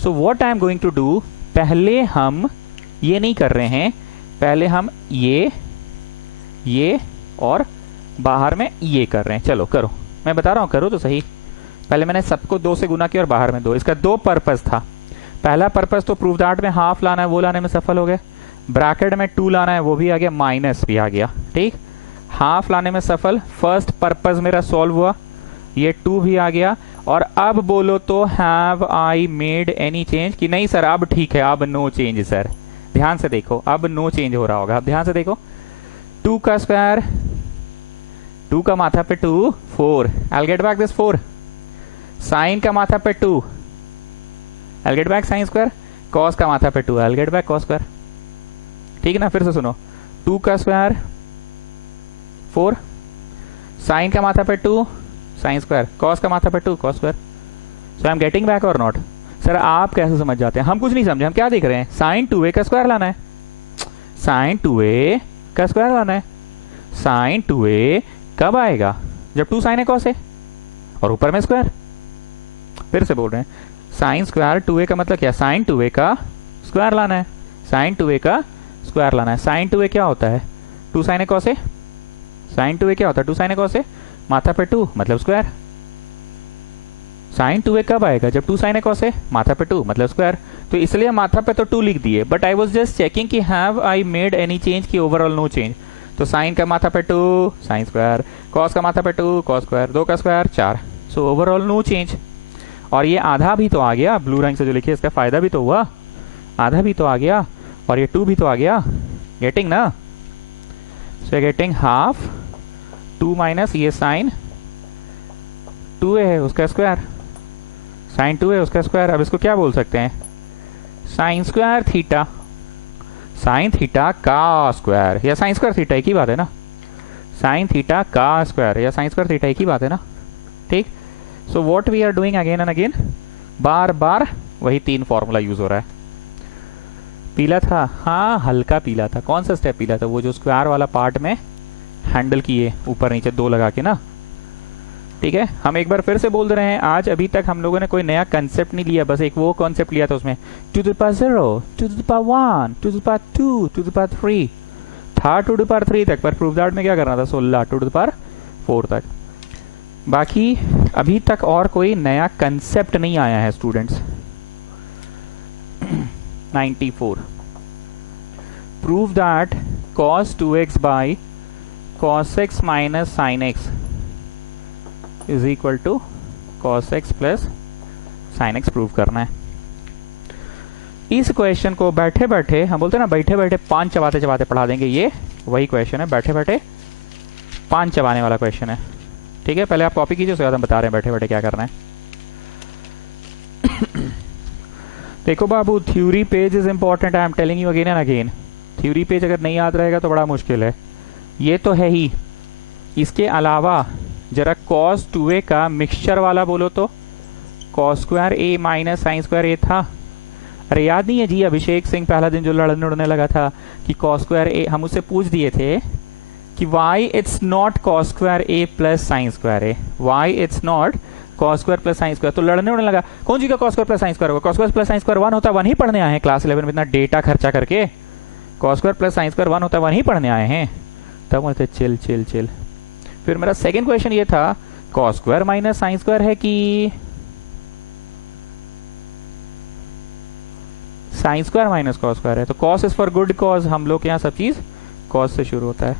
So what I am going to do, पहले हम ये नहीं कर रहे हैं, पहले हम ये और बाहर में ये कर रहे हैं। चलो करो, मैं बता रहा हूं, करो तो सही। पहले मैंने सबको 2 से गुना किया और बाहर में 2। इसका 2 पर्पस था। पहला पर्पस तो प्रूफ दैट में हाफ लाना है, वो लाने में सफल हो गए। ब्रैकेट में 2 लाना है, वो भी आ गया, माइनस भी आ गया। ठीक, हाफ लाने में सफल, फर्स्ट पर्पस मेरा सॉल्व हुआ, ये 2 भी आ गया। और अब बोलो तो have I made any change? कि नहीं सर अब ठीक है, अब नो चेंज सर। ध्यान से देखो, अब नो चेंज हो रहा होगा। अब ध्यान से देखो, 2 का स्क्वायर, 2 का माथा पे 2, 4, I will get back this 4। Sine का माथा पे 2, I will get back sine square. Cos का माथा पे 2, I will get back cos square. ठीक है ना? फिर से सुनो, 2 का स्क्वायर 4, साइन का माथा पे 2 साइन स्क्वायर, कॉस का माथा पे 2 cos square. So I am getting back और नॉट? सर आप कैसे समझ जाते हैं? हम कुछ नहीं समझे, हम क्या देख रहे हैं, साइन 2a का स्क्वायर लाना है, साइन 2a का स्क्वायर लाना है। साइन 2a कब आएगा? जब 2 साइन है कॉस है और ऊपर में स्क्वायर। फिर से बोल रहे हैं, साइन स्क्वायर 2a का मतलब क्या? साइन 2a का स्क्वायर लाना है, साइन 2a का स्क्वायर लाना है। साइन 2a क्या होता है? 2 साइन है कॉस है। साइन 2a क्या होता है? 2 साइन है कॉस है, माथा पे 2 मतलब स्क्वायर। साइन 2a कब आएगा? जब 2 साइन है कॉस है, माथा पे 2 मतलब स्क्वायर। तो इसलिए माथा पे तो 2 लिख दिए, but I was just checking कि have I made any change की ओवरऑल नो चेंज। तो साइन का माथा पे 2 साइन स्क्वायर, कॉस का माथा पे 2 कॉस स्क्वायर, 2 का square 4। So overall no change. और ये आधा भी तो आ गया, ब्लू रंग से जो लिखे इसका फायदा भी तो हुआ, आधा भी तो आ गया, और ये 2 भी तो आ गया। गेटिंग ना? सो गेटिंग हाफ 2 माइनस ये साइन 2a है उसका स्क्वायर, साइन 2 है उसका स्क्वायर। अब इसको क्या बोल सकते हैं? Sine square theta, sine theta का स्क्वायर, या साइन स्क्वायर थीटा एक ही बात है ना? साइन थीटा का स्क्वायर या साइन स्क्वायर थीटा एक ही बात है ना? ठीक। So what we are doing again and again, बार बार वही 3 फॉर्मूला यूज हो रहा है। पीला था, हाँ हल्का पीला था। कौन सा स्टेप पीला था? वो जो स्क्वायर वाला पार्ट में हैंडल किए ऊपर नीचे 2 लगा के ना। ठीक है, हम एक बार फिर से बोल रहे हैं, आज अभी तक हम लोगों ने कोई नया कंसेप्ट नहीं लिया, बस एक वो कॉन्सेप्ट लिया था उसमें, 2 to the power 0, 2 to the power 1, 2 to the power 2, 2 to the power 3 था, 2 to the power 3 तक। पर प्रूफ दैट में क्या करना था? 16, 2 to the power 4 तक। बाकी अभी तक और कोई नया कंसेप्ट नहीं आया है students. 94, prove that cos 2x by cos x minus sin x is equal to cos x plus sin x prove करना है। इस क्वेश्चन को बैठे बैठे, हम बोलते हैं ना बैठे बैठे पान चबाते चबाते पढ़ा देंगे, ये वही क्वेश्चन है, बैठे बैठे पान चबाने वाला क्वेश्चन है। ठीक है, पहले आप कॉपी कीजिए, उसके बाद हम बता रहे हैं बैठे बैठे क्या करना है। देखो बाबू, theory page is important, I am telling you again and again. Theory page अगर नहीं याद रहेगा तो बड़ा मुश्किल है, ये तो है ही। इसके अलावा जरा cos 2a का मिक्सचर वाला बोलो तो, cos square a minus sine square a था। अरे याद नहीं है जी, अभिषेक सिंह पहला दिन जो लड़ने उड़ने लगा था कि cos स्क्वायर a, हम उससे पूछ दिए थे कि why it's not cos square a plus sine square a, why it's not cos square plus sine square. तो लड़ने उड़ने लगा, कौन सी का cos square plus sine square होगा? cos square plus sine square 1 होता है, 1 ही पढ़ने आए हैं क्लास 11 में, इतना डेटा खर्चा करके। cos square plus sine square 1 होता है, 1 ही पढ़ने आए हैं। तब बोलते चिल चिल चिल। फिर मेरा सेकंड क्वेश्चन ये था, cos square minus sine square है कि sine square minus cos square है? तो cos is for good cause, हम लोग के यहाँ सब चीज cos से शुरू होता है।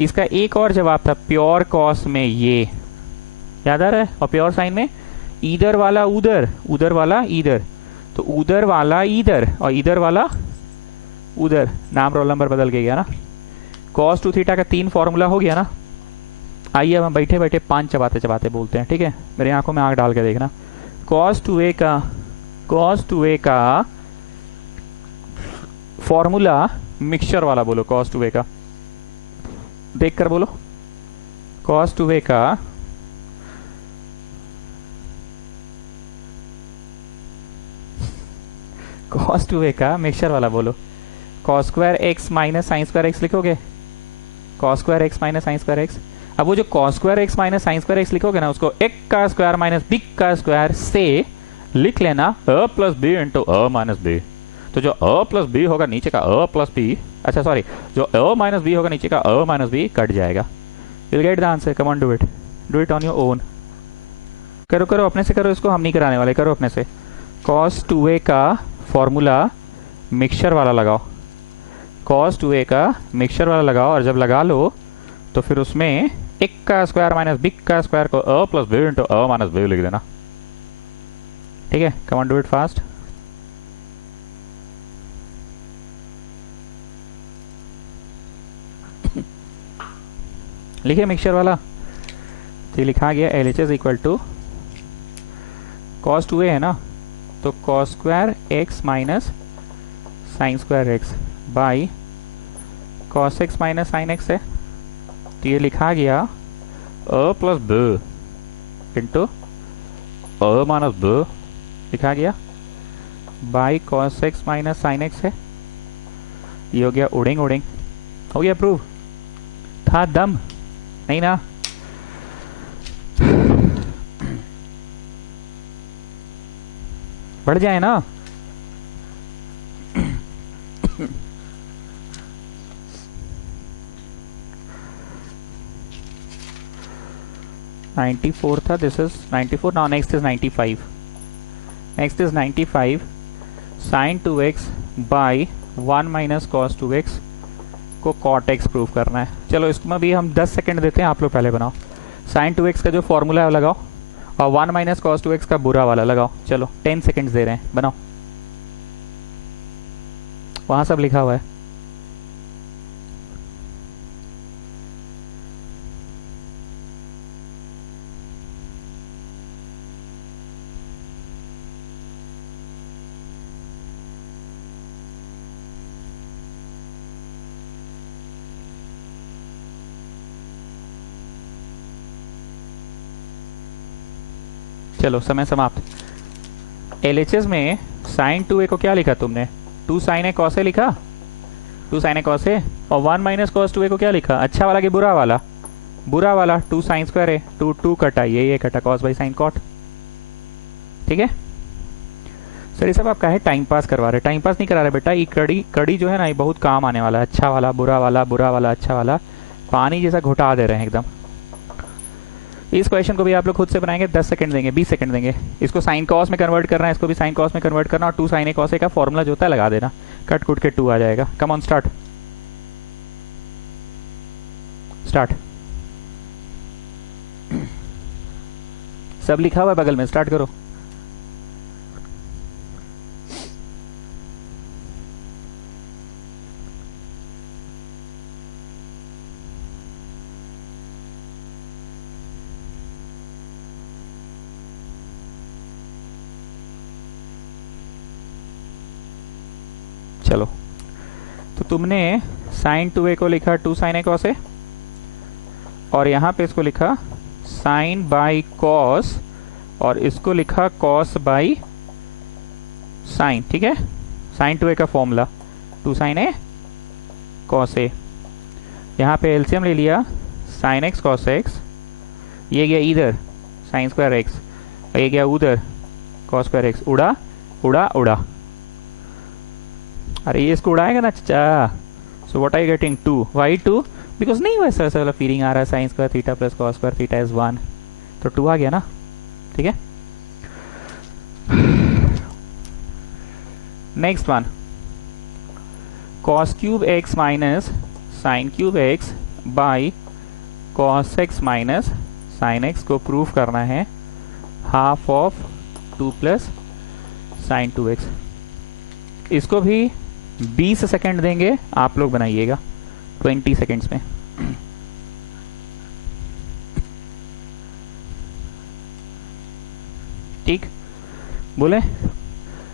इसका एक और जवाब था, प्योर cos में ये याद आ रहा है, और प्योर साइन में इधर वाला उधर, उधर वाला इधर, तो उधर वाला इधर और इधर वाला उधर, नाम रोल नंबर बदल गया ना। cos 2 थीटा का 3 फॉर्मूला हो गया ना। आइए अब हम बैठे बैठे 5 चबाते चबाते बोलते हैं। ठीक है, मेरी आंखों में आंख डाल के देखना। cos 2a का cos 2a का फॉर्मूला मिक्सचर वाला बोलो, cos 2a का देख कर बोलो, cos 2a का cos 2a का मिक्सचर वाला बोलो। cos square X minus sine square X लिखोगे, cos square X minus sine square X. अब वो जो cos square X minus sine square X लिखोगे ना, उसको एक का स्क्वायर माइनस बी का स्क्वायर से लिख लेना A plus B into A minus B. तो जो अ प्लस बी होगा नीचे का अ प्लस बी, अच्छा सॉरी, जो अ माइनस बी होगा नीचे का अ माइनस बी कट जाएगा। Will get the answer. Come on, do it on your own. करो करो अपने से करो, इसको हम नहीं कराने वाले, करो अपने से। cos 2a का फॉर्मूला मिक्सचर वाला लगाओ, cos 2a का मिक्सचर वाला लगाओ, और जब लगा लो तो फिर उसमें एक का स्क्वायर माइनस बी का स्क्वायर को A plus B into A minus B लिख देना। ठीक है, come on, do it fast. लिखिए मिक्सचर वाला, तो लिखा गया L H S equal to cos 2a है ना, तो cos square X minus sine square X by cos X minus sine X है, तो ये लिखा गया A plus B into A minus B लिखा गया by cos X minus sine X है। ये हो गया उडिंग उडिंग, हो गया प्रूव। था दम नहीं ना? बढ़ जाए ना। (94) था, this is 94। Now next is 95। Next is 95 sin 2x by 1 minus cos 2x को cot x प्रूव करना है। चलो इसमें भी हम 10 सेकंड देते हैं, आप लोग पहले बनाओ। sin 2x का जो फॉर्मूला है वो लगाओ, और 1 माइनस कॉस 2x का बुरा वाला लगाओ। चलो 10 सेकंड्स दे रहे हैं, बनाओ। वहां सब लिखा हुआ है। चलो समय समाप्त। एलएचएस में साइन 2a को क्या लिखा तुमने? 2 sin a cos a लिखा, 2 sin a cos a, और 1 माइनस कॉस 2a को क्या लिखा? अच्छा वाला कि बुरा वाला? बुरा वाला। 2 साइन स्क्वायर है, 2 कटा, ये कटा कॉस बाई साइन कॉट। ठीक है सर, ये सब आप काहे टाइम पास करवा रहे? टाइम पास नहीं करा रहे बेटा, ये कड़ी जो है ना, ये बहुत काम आने वाला है। अच्छा वाला, बुरा वाला, बुरा वाला, अच्छा वाला, पानी जैसा घुटा दे रहे हैं एकदम। इस क्वेश्चन को भी आप लोग खुद से बनाएंगे, 10 सेकंड देंगे, 20 सेकंड देंगे। इसको साइन कॉस में कन्वर्ट करना है, इसको भी साइन कॉस में कन्वर्ट करना, और 2 sin a cos a का फॉर्मूला जो होता है लगा देना, कट कुट के 2 आ जाएगा। Come on, start start. सब लिखा हुआ है बगल में, स्टार्ट करो। चलो, तो तुमने साइन 2a को लिखा 2 sin a cos a, और यहां पे इसको लिखा साइन बाई कॉस, और इसको लिखा कॉस बाई साइन। ठीक है, साइन 2a का formula 2 sin a cos a। यहां पे एलसीएम ले लिया, साइन एक्स कॉस एक्स, ये गया इधर साइन स्क्वायर एक्स, ये गया उधर कॉस स्क्वायर एक्स। उड़ा उड़ा उड़ा, अरे ये इसको उड़ाएगा ना चाचा। So what I getting? 2। Why 2? Because नहीं वैसा वैसा वाला फीलिंग आ रहा है, sine square theta plus cos square theta is 1, तो 2 आ गया ना। ठीक है, next one, cos cube x minus sine cube x by cos x minus sine x को प्रूव करना है half of 2 plus sign 2x। इसको भी 20 सेकंड देंगे, आप लोग बनाइएगा 20 सेकंड्स में। ठीक बोले?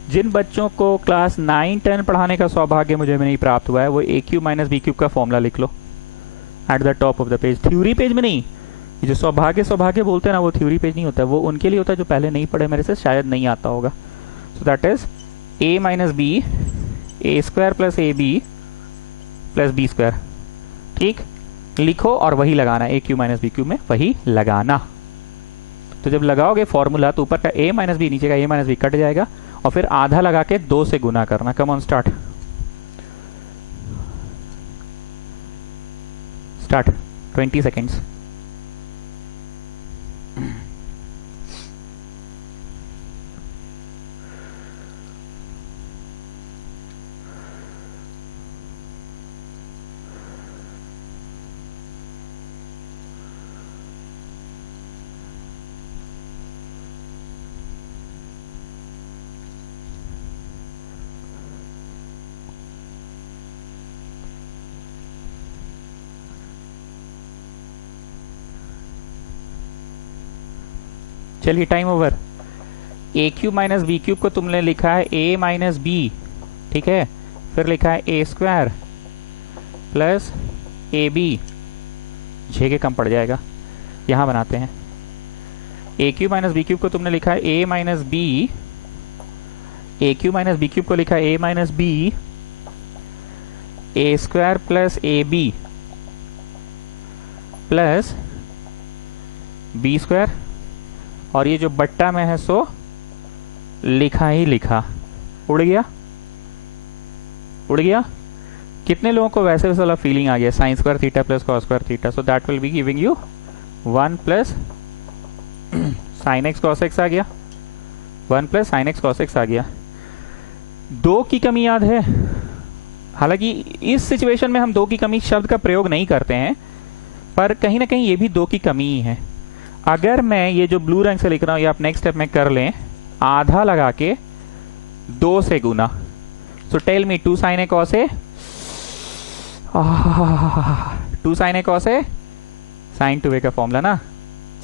जिन बच्चों को क्लास 9, 10 पढ़ाने का सौभाग्य मुझे नहीं प्राप्त हुआ है वो A cube minus B cube का फॉर्मूला लिख लो at the top of the page. Theory page में नहीं, ये जो सौभाग्य बोलते हैं ना, वो थ्योरी पेज नहीं होता है, वो उनके लिए होता है जो पहले नहीं पढ़े मेरे से, शायद नहीं आता होगा। So that is a minus B A square plus A B plus B square. ठीक, लिखो और वही लगाना, A cube minus B cube में वही लगाना। तो जब लगाओगे फॉर्मूला तो ऊपर का a माइनस बी नीचे का a माइनस बी कट जाएगा और फिर आधा लगा के 2 से गुना करना। Come on start 20 seconds. चलिए टाइम ओवर। ए क्यूब माइनस बी क्यूब को तुमने लिखा है ए माइनस बी, ठीक है, फिर लिखा है A square plus A B, जे के कम पड़ जाएगा, यहां बनाते हैं। A cube minus B cube को तुमने लिखा है A minus B, A cube minus B cube को लिखा है A minus B, A square plus A B plus B square, और ये जो बट्टा में है सो लिखा ही लिखा। उड़ गया, उड़ गया। कितने लोगों को वैसे वाला फीलिंग आ गया, sine square theta plus cos square theta, so that will be giving you 1 plus sine X cos X आ गया, 1 plus sine X cos X आ गया। 2 की कमी याद है? हालांकि इस सिचुएशन में हम 2 की कमी शब्द का प्रयोग नहीं करते हैं, पर कहीं ना कहीं ये भी 2 की कमी ही है। अगर मैं ये जो ब्लू रंग से लिख रहा हूं, ये आप नेक्स्ट स्टेप में कर लें, आधा लगा के 2 से गुना। सो tell me 2 sine A cos A, 2 sine A cos A sign 2a का फॉर्मूला ना।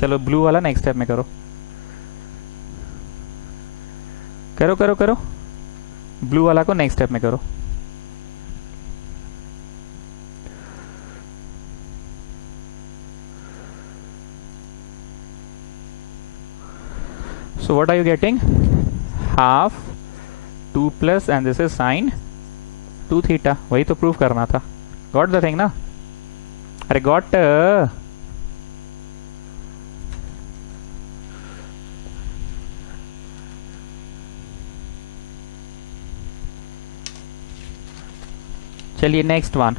चलो ब्लू वाला नेक्स्ट स्टेप में करो, करो करो करो, ब्लू वाला को नेक्स्ट स्टेप में करो। So what are you getting? Half 2 plus and this is sine 2 theta. वही तो प्रूफ करना था। Got the thing ना? अरे got चलिए नेक्स्ट वन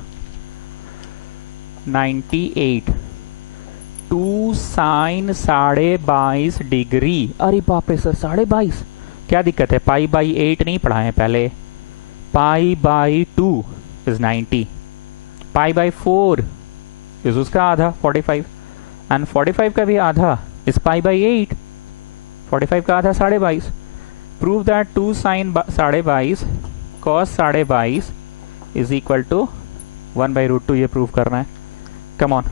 98 2 साइन 22.5 डिग्री। अरे बाप रे सर 22.5, क्या दिक्कत है? पाई बाई 8 नहीं पढ़ाए पहले, pi by 2 is 90, pi by 4 is उसका आधा 45, एंड 45 का भी आधा इज पाई बाई 8, 45 का आधा 22.5। Prove that 2 sine 22.5 cos 22.5 is equal to 1/√2। ये प्रूव करना है। कम ऑन,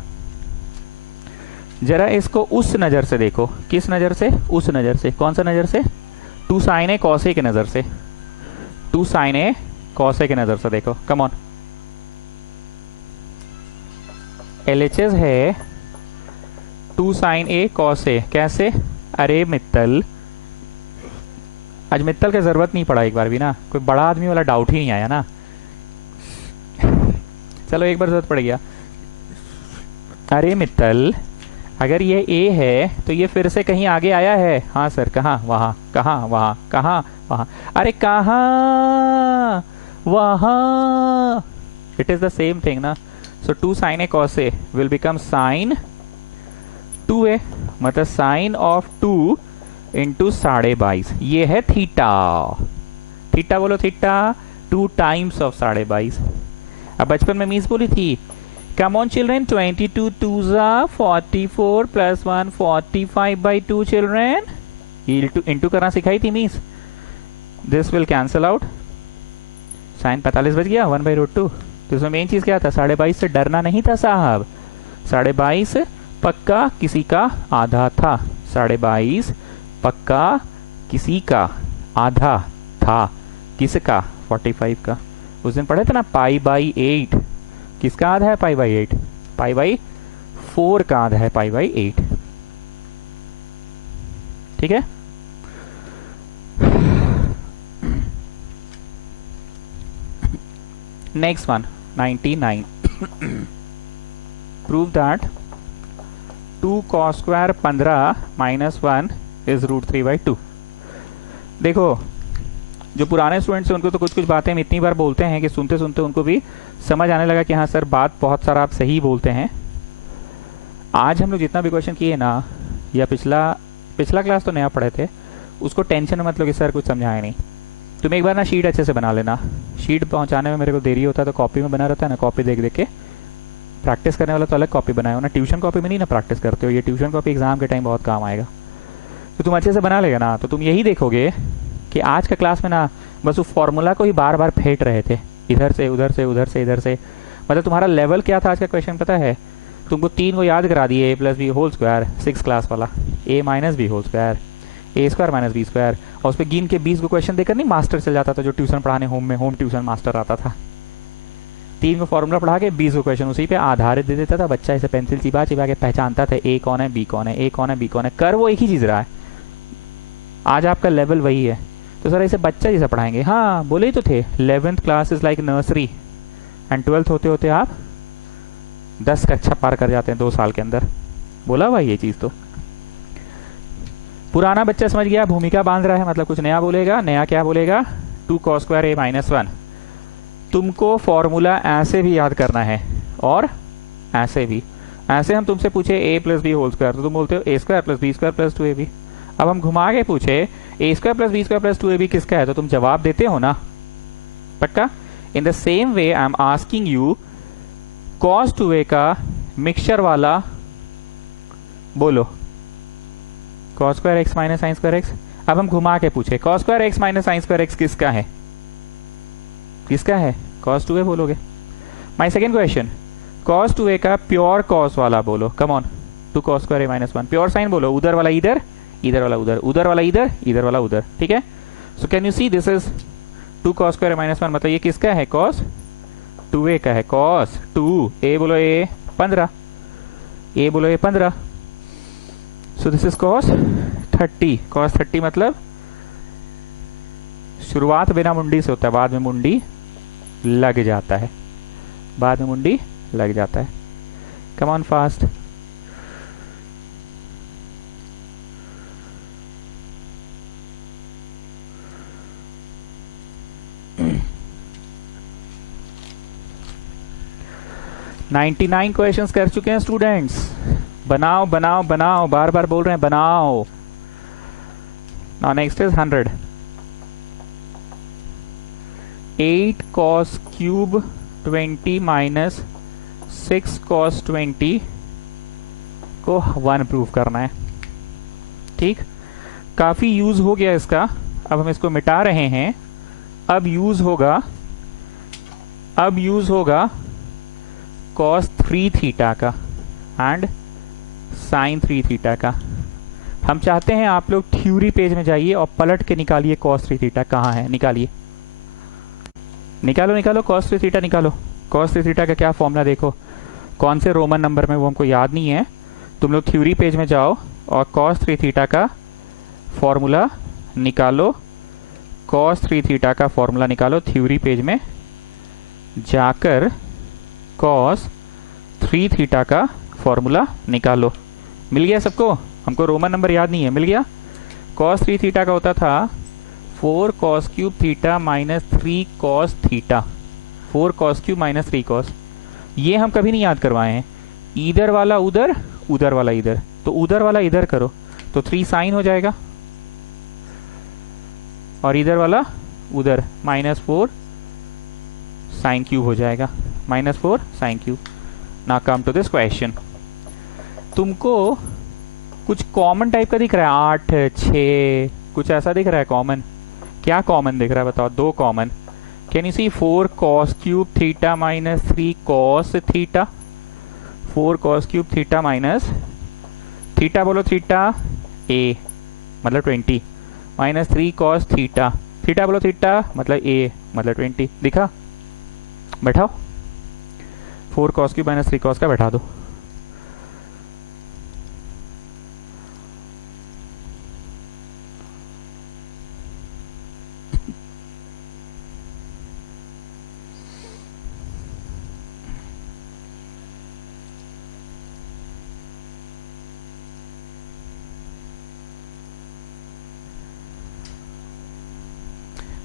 जरा इसको उस नजर से देखो। किस नजर से? उस नजर से। कौन सा नजर से? 2 साइन ए कॉस ए के नजर से, 2 साइन ए कॉस ए के नजर से देखो। कम ऑन, LHS है 2 साइन ए कॉस ए। कैसे? अरे मित्तल, आज मित्तल की जरूरत नहीं पड़ा एक बार भी ना, कोई बड़ा आदमी वाला डाउट ही नहीं आया ना। चलो एक बार जरूरत पड़ गया। अरे मित्तल, अगर ये A है तो ये फिर से कहीं आगे आया है। हाँ सर, कहाँ? वहां, कहाँ? वहां, कहाँ? वहां। अरे कहाँ? वहां। It is the same thing ना। So 2 sine A cos A will become sine 2a, मतलब साइन ऑफ 2 इंटू 22.5। ये है थीटा। थीटा बोलो, थीटा 2 टाइम्स ऑफ 22.5। अब बचपन में मीन्स बोली थी, come on children, 22 2s are 44 plus 1 45/2 children। Into करना सिखाई थी means. This will cancel out, sine 45 बच गया 1/√2। तो इसमें मेन चीज क्या था? 22.5 से डरना नहीं था साहब। 22.5 पक्का किसी का आधा था, 22.5 पक्का किसी का आधा था। किसका? 45 का। उस दिन पढ़े थे ना π/8। किसका आधा है π/8? π/4 का आधा है π/8। ठीक है। Next one 99। Prove that 2 cos square 15 minus 1 is √3/2। देखो, जो पुराने स्टूडेंट्स हैं उनको तो कुछ कुछ बातें हम इतनी बार बोलते हैं कि सुनते सुनते उनको भी समझ आने लगा कि हाँ सर बात बहुत सारा आप सही बोलते हैं। आज हम लोग जितना भी क्वेश्चन किए ना, या पिछला क्लास तो नया पढ़े थे, उसको टेंशन मत लो कि सर कुछ समझाए नहीं। तुम एक बार ना शीट अच्छे से बना लेना। शीट पहुंचाने में मेरे को देरी होता है तो कॉपी में बना रहता है ना, कॉपी देख देख के प्रैक्टिस करने वाला तो अलग कॉपी बनाए हो ना, ट्यूशन कॉपी में नहीं ना प्रैक्टिस करते हो। ये ट्यूशन कॉपी एग्जाम के टाइम बहुत काम आएगा। तो तुम अच्छे से बना लेगा ना, तो तुम यही देखोगे कि आज का क्लास में ना बस उस फॉर्मूला को ही बार बार फेंट रहे थे, इधर से उधर से उधर से इधर से। मतलब तुम्हारा लेवल क्या था आज का क्वेश्चन पता है? तुमको 3 को याद करा दिए, a+b होल स्क्वायर 6 क्लास वाला, a-b whole square, a² - b², और उस पर गिन के 20 को क्वेश्चन देकर नहीं मास्टर चल जाता था, जो ट्यूशन पढ़ाने होम ट्यूशन मास्टर आता था। 3 को फॉर्मूला पढ़ा के 20 को क्वेश्चन उसी पे आधारित दे देता था। बच्चा इसे पेंसिल चिपा चिपा के पहचानता था a कौन है, b कौन है, a कौन है, b कौन है। कर वो एक ही चीज रहा है। आज आपका लेवल वही है, तो सर इसे बच्चा जैसा पढ़ाएंगे। हाँ बोले ही तो थे, 11th class is like nursery and 12th होते होते आप 10 कक्षा पार कर जाते हैं 2 साल के अंदर। बोला हुआ ये चीज तो। पुराना बच्चा समझ गया, भूमिका बांध रहा है, मतलब कुछ नया बोलेगा। नया क्या बोलेगा? 2 cos स्क्वायर a-1। तुमको फॉर्मूला ऐसे भी याद करना है और ऐसे भी। ऐसे हम तुमसे पूछे a+b होल स्क्वायर, तो तुम बोलते हो a² + b² + 2ab। अब हम घुमा के पूछे a² + b² + 2ab किसका है, तो तुम जवाब देते हो ना, पक्का। In the same way I am asking you cos 2a का मिक्सचर वाला बोलो, cos square x - sin square x। अब हम घुमा के पूछे cos square x - sin square x किसका है? किसका है? cos 2a बोलोगे। My second question, cos 2a का प्योर cos वाला बोलो। Come on, 2 cos square a-1। Pure sign बोलो, उधर वाला इधर, इधर वाला उधर, उधर वाला इधर, इधर वाला उधर। ठीक है। So can you see this is 2 cos square a-1, मतलब ये किसका है? cos 2a का है। cos 2 a बोलो a 15, a बोलो a 15। So this is cos 30। cos 30 मतलब शुरुआत बिना मुंडी से होता है, बाद में मुंडी लग जाता है, बाद में मुंडी लग जाता है। Come on fast. $99 क्वेश्चंस कर चुके हैं स्टूडेंट्स। बनाओ बनाओ बनाओ, बार बार बोल रहे हैं बनाओ। Now next is 100। 8 cos cube 20 minus 6 cos 20 को 1 प्रूव करना है। ठीक, काफी यूज हो गया इसका, अब हम इसको मिटा रहे हैं। अब यूज होगा cos 3 थीटा का एंड sin 3 थीटा का। हम चाहते हैं आप लोग थ्योरी पेज में जाइए और पलट के निकालिए cos 3 थीटा कहाँ है। निकालिए, निकालो cos 3 थीटा निकालो। cos 3 थीटा का क्या फॉर्मूला देखो, कौन से रोमन नंबर में वो हमको याद नहीं है। तुम लोग थ्योरी पेज में जाओ और cos 3 थीटा का फॉर्मूला निकालो। cos 3 थीटा का फॉर्मूला निकालो थ्योरी पेज में जाकर, cos 3 थीटा का फॉर्मूला निकालो। मिल गया सबको? हमको रोमन नंबर याद नहीं है, मिल गया। cos 3 थीटा का होता था 4 cos cube theta minus 3 cos theta. 4 cos cube minus 3 cos, ये हम कभी नहीं याद करवाए हैं। इधर वाला उधर, उधर वाला इधर, तो उधर वाला इधर करो तो 3 साइन हो जाएगा, और इधर वाला उधर -4 साइन क्यूब हो जाएगा, -4 sine cube. Now come to this question. तुमको कुछ कॉमन टाइप का दिख रहा है, 8 6 कुछ ऐसा दिख रहा है कॉमन। क्या कॉमन दिख रहा है बताओ? 2 common. Can you see 4 cos cube theta minus 3 cos theta. 4 cos cube theta minus theta बोलो, थीटा a मतलब 20 माइनस 3 cos थीटा थीटा बोलो थीटा मतलब ए मतलब 20 दिखा, बैठाओ 4 cos क्यूब माइनस 3 cos का बैठा दो।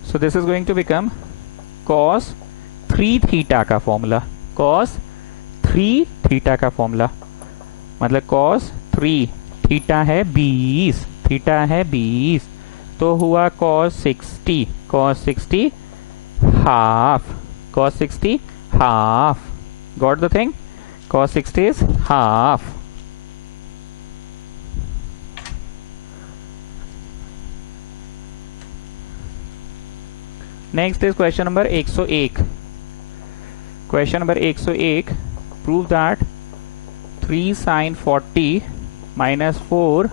So this is going to become cos 3 theta का फॉर्मूला, cos 3 थीटा का फॉर्मूला मतलब cos 3 थीटा है 20, थीटा है 20 तो हुआ cos 60, cos 60 half, cos 60 half, got the thing, cos 60 is half. Next is question number 101। Question number 101, prove that 3 sin 40 minus 4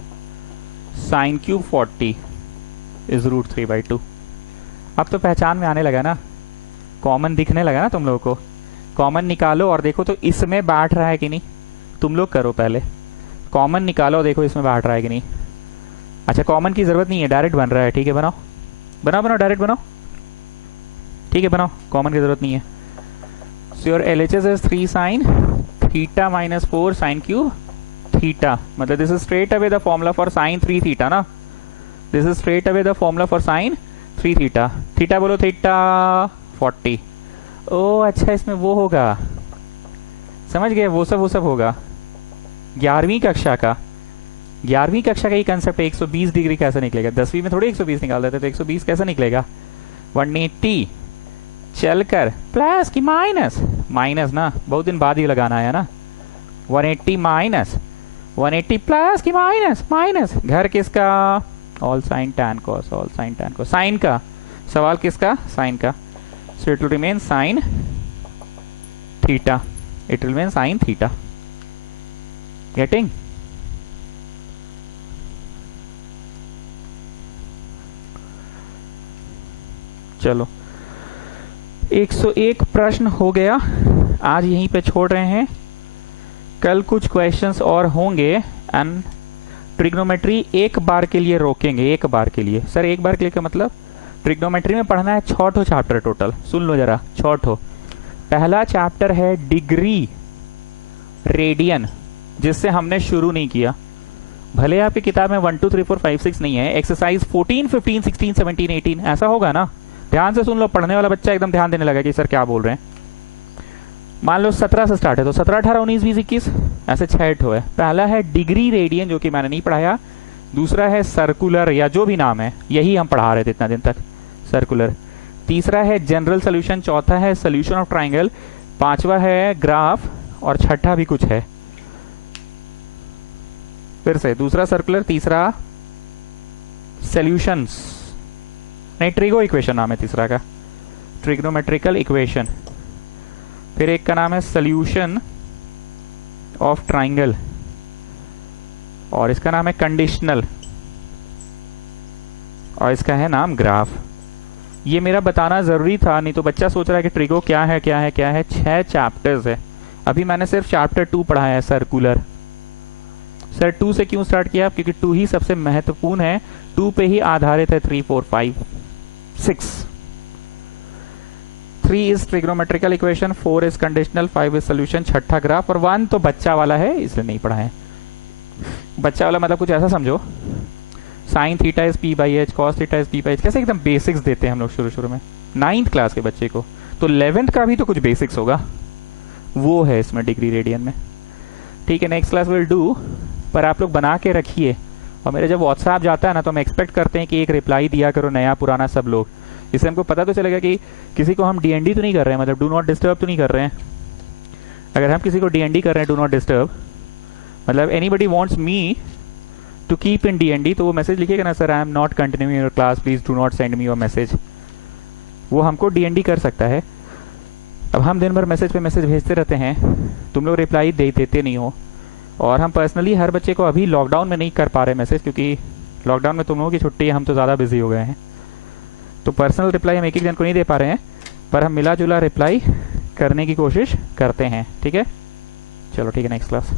sin cube 40 is √3/2। अब तो पहचान में आने लगा ना, कॉमन दिखने लगा ना तुम लोगों को। कॉमन निकालो और देखो तो इसमें बैठ रहा है कि नहीं, तुम लोग करो पहले कॉमन निकालो, देखो इसमें बैठ रहा है कि नहीं। अच्छा कॉमन की जरूरत नहीं है, डायरेक्ट बन रहा है, ठीक है बनाओ बनाओ बनाओ डायरेक्ट बनाओ, ठीक है बनाओ, कॉमन की जरूरत नहीं है। So your LHS is 3 sin theta minus 4 sin cube theta, मतलब this is straight away the formula for sin 3 theta ना, this is straight away the formula for sin 3 theta. Theta बोलो थीटा 40। ओ अच्छा इसमें वो होगा, समझ गए, वो सब होगा 11वीं कक्षा का, 11वीं कक्षा का ये कंसेप्ट है। 120 डिग्री कैसे निकलेगा, 10वीं में थोड़ी 120 निकाल देते, तो 120 कैसे निकलेगा। 180 चलकर प्लस की माइनस, माइनस ना बहुत दिन बाद ही लगाना है ना, 180 माइनस 180 प्लस की माइनस माइनस, घर किसका, all sine tan cos, all sine tan cos, sine का सवाल किसका, साइन का। So it will remain sine theta, it will remain sine theta, getting. चलो 101 प्रश्न हो गया, आज यहीं पे छोड़ रहे हैं, कल कुछ क्वेश्चंस और होंगे एंड ट्रिग्नोमेट्री एक बार के लिए रोकेंगे, एक बार के लिए। सर एक बार के लिए का मतलब ट्रिग्नोमेट्री में पढ़ना है 6 चैप्टर टोटल, सुन लो जरा 6। पहला चैप्टर है डिग्री रेडियन, जिससे हमने शुरू नहीं किया, भले आपकी किताब में 1 2 3 4 5 6 नहीं है, एक्सरसाइज 14 15 16 17 18 ऐसा होगा ना, ध्यान से सुन लो, पढ़ने वाला बच्चा एकदम ध्यान देने लगा कि सर क्या बोल रहे हैं। मान लो 17 से स्टार्ट है तो 17 18 19 20 21 ऐसे 6 है। पहला है डिग्री रेडियन जो कि मैंने नहीं पढ़ाया, दूसरा है सर्कुलर या जो भी नाम है यही हम पढ़ा रहे थे इतना दिन तक, सर्कुलर। तीसरा है जनरल सोल्यूशन, चौथा है सोल्यूशन ऑफ ट्राइंगल, पांचवा है ग्राफ और छठा भी कुछ है। फिर से दूसरा सर्कुलर, तीसरा सोल्यूशंस नहीं ट्रिगो इक्वेशन नाम है तीसरा का, ट्रिग्नोमेट्रिकल इक्वेशन। फिर एक का नाम है सोल्यूशन ऑफ ट्राइंगल और इसका नाम है कंडीशनल और इसका है नाम ग्राफ। ये मेरा बताना जरूरी था, नहीं तो बच्चा सोच रहा है कि ट्रिगो क्या है क्या है क्या है। 6 चैप्टर्स है, अभी मैंने सिर्फ चैप्टर 2 पढ़ाया है सर्कुलर। सर 2 से क्यों स्टार्ट किया, क्योंकि 2 ही सबसे महत्वपूर्ण है, 2 पे ही आधारित है 3 4 5 6। 3 is trigonometrical equation, 4 is conditional, 5 is solution, छठा ग्राफ और 1 तो बच्चा वाला है इसलिए नहीं पढ़ा है। बच्चा वाला मतलब कुछ ऐसा समझो, sine theta is p/h, cos theta is p/h, कैसे एकदम बेसिक्स देते हैं हम लोग शुरू में 9th क्लास के बच्चे को, तो 11th का भी तो कुछ बेसिक्स होगा, वो है इसमें डिग्री रेडियन में। ठीक है, नेक्स्ट क्लास विल डू, पर आप लोग बना के रखिए। और मेरे जब व्हाट्सएप जाता है ना तो हम एक्सपेक्ट करते हैं कि एक रिप्लाई दिया करो, नया पुराना सब लोग, इससे हमको पता तो चलेगा कि किसी को हम DND तो नहीं कर रहे हैं, मतलब डू नॉट डिस्टर्ब तो नहीं कर रहे हैं। अगर हम किसी को DND कर रहे हैं, डू नॉट डिस्टर्ब, मतलब anybody wants me to keep in DND, तो वो मैसेज लिखिएगा ना, sir I am not continuing your class, please do not send me your message, वो हमको DND कर सकता है। अब हम दिन भर मैसेज पे मैसेज भेजते रहते हैं, तुम लोग रिप्लाई देते नहीं हो, और हम पर्सनली हर बच्चे को अभी लॉकडाउन में नहीं कर पा रहे मैसेज, क्योंकि लॉकडाउन में तुम लोगों की छुट्टी है, हम तो ज़्यादा बिजी हो गए हैं। तो पर्सनल रिप्लाई हम एक एक जन को नहीं दे पा रहे हैं, पर हम मिला जुला रिप्लाई करने की कोशिश करते हैं। ठीक है, चलो ठीक है, नेक्स्ट क्लास।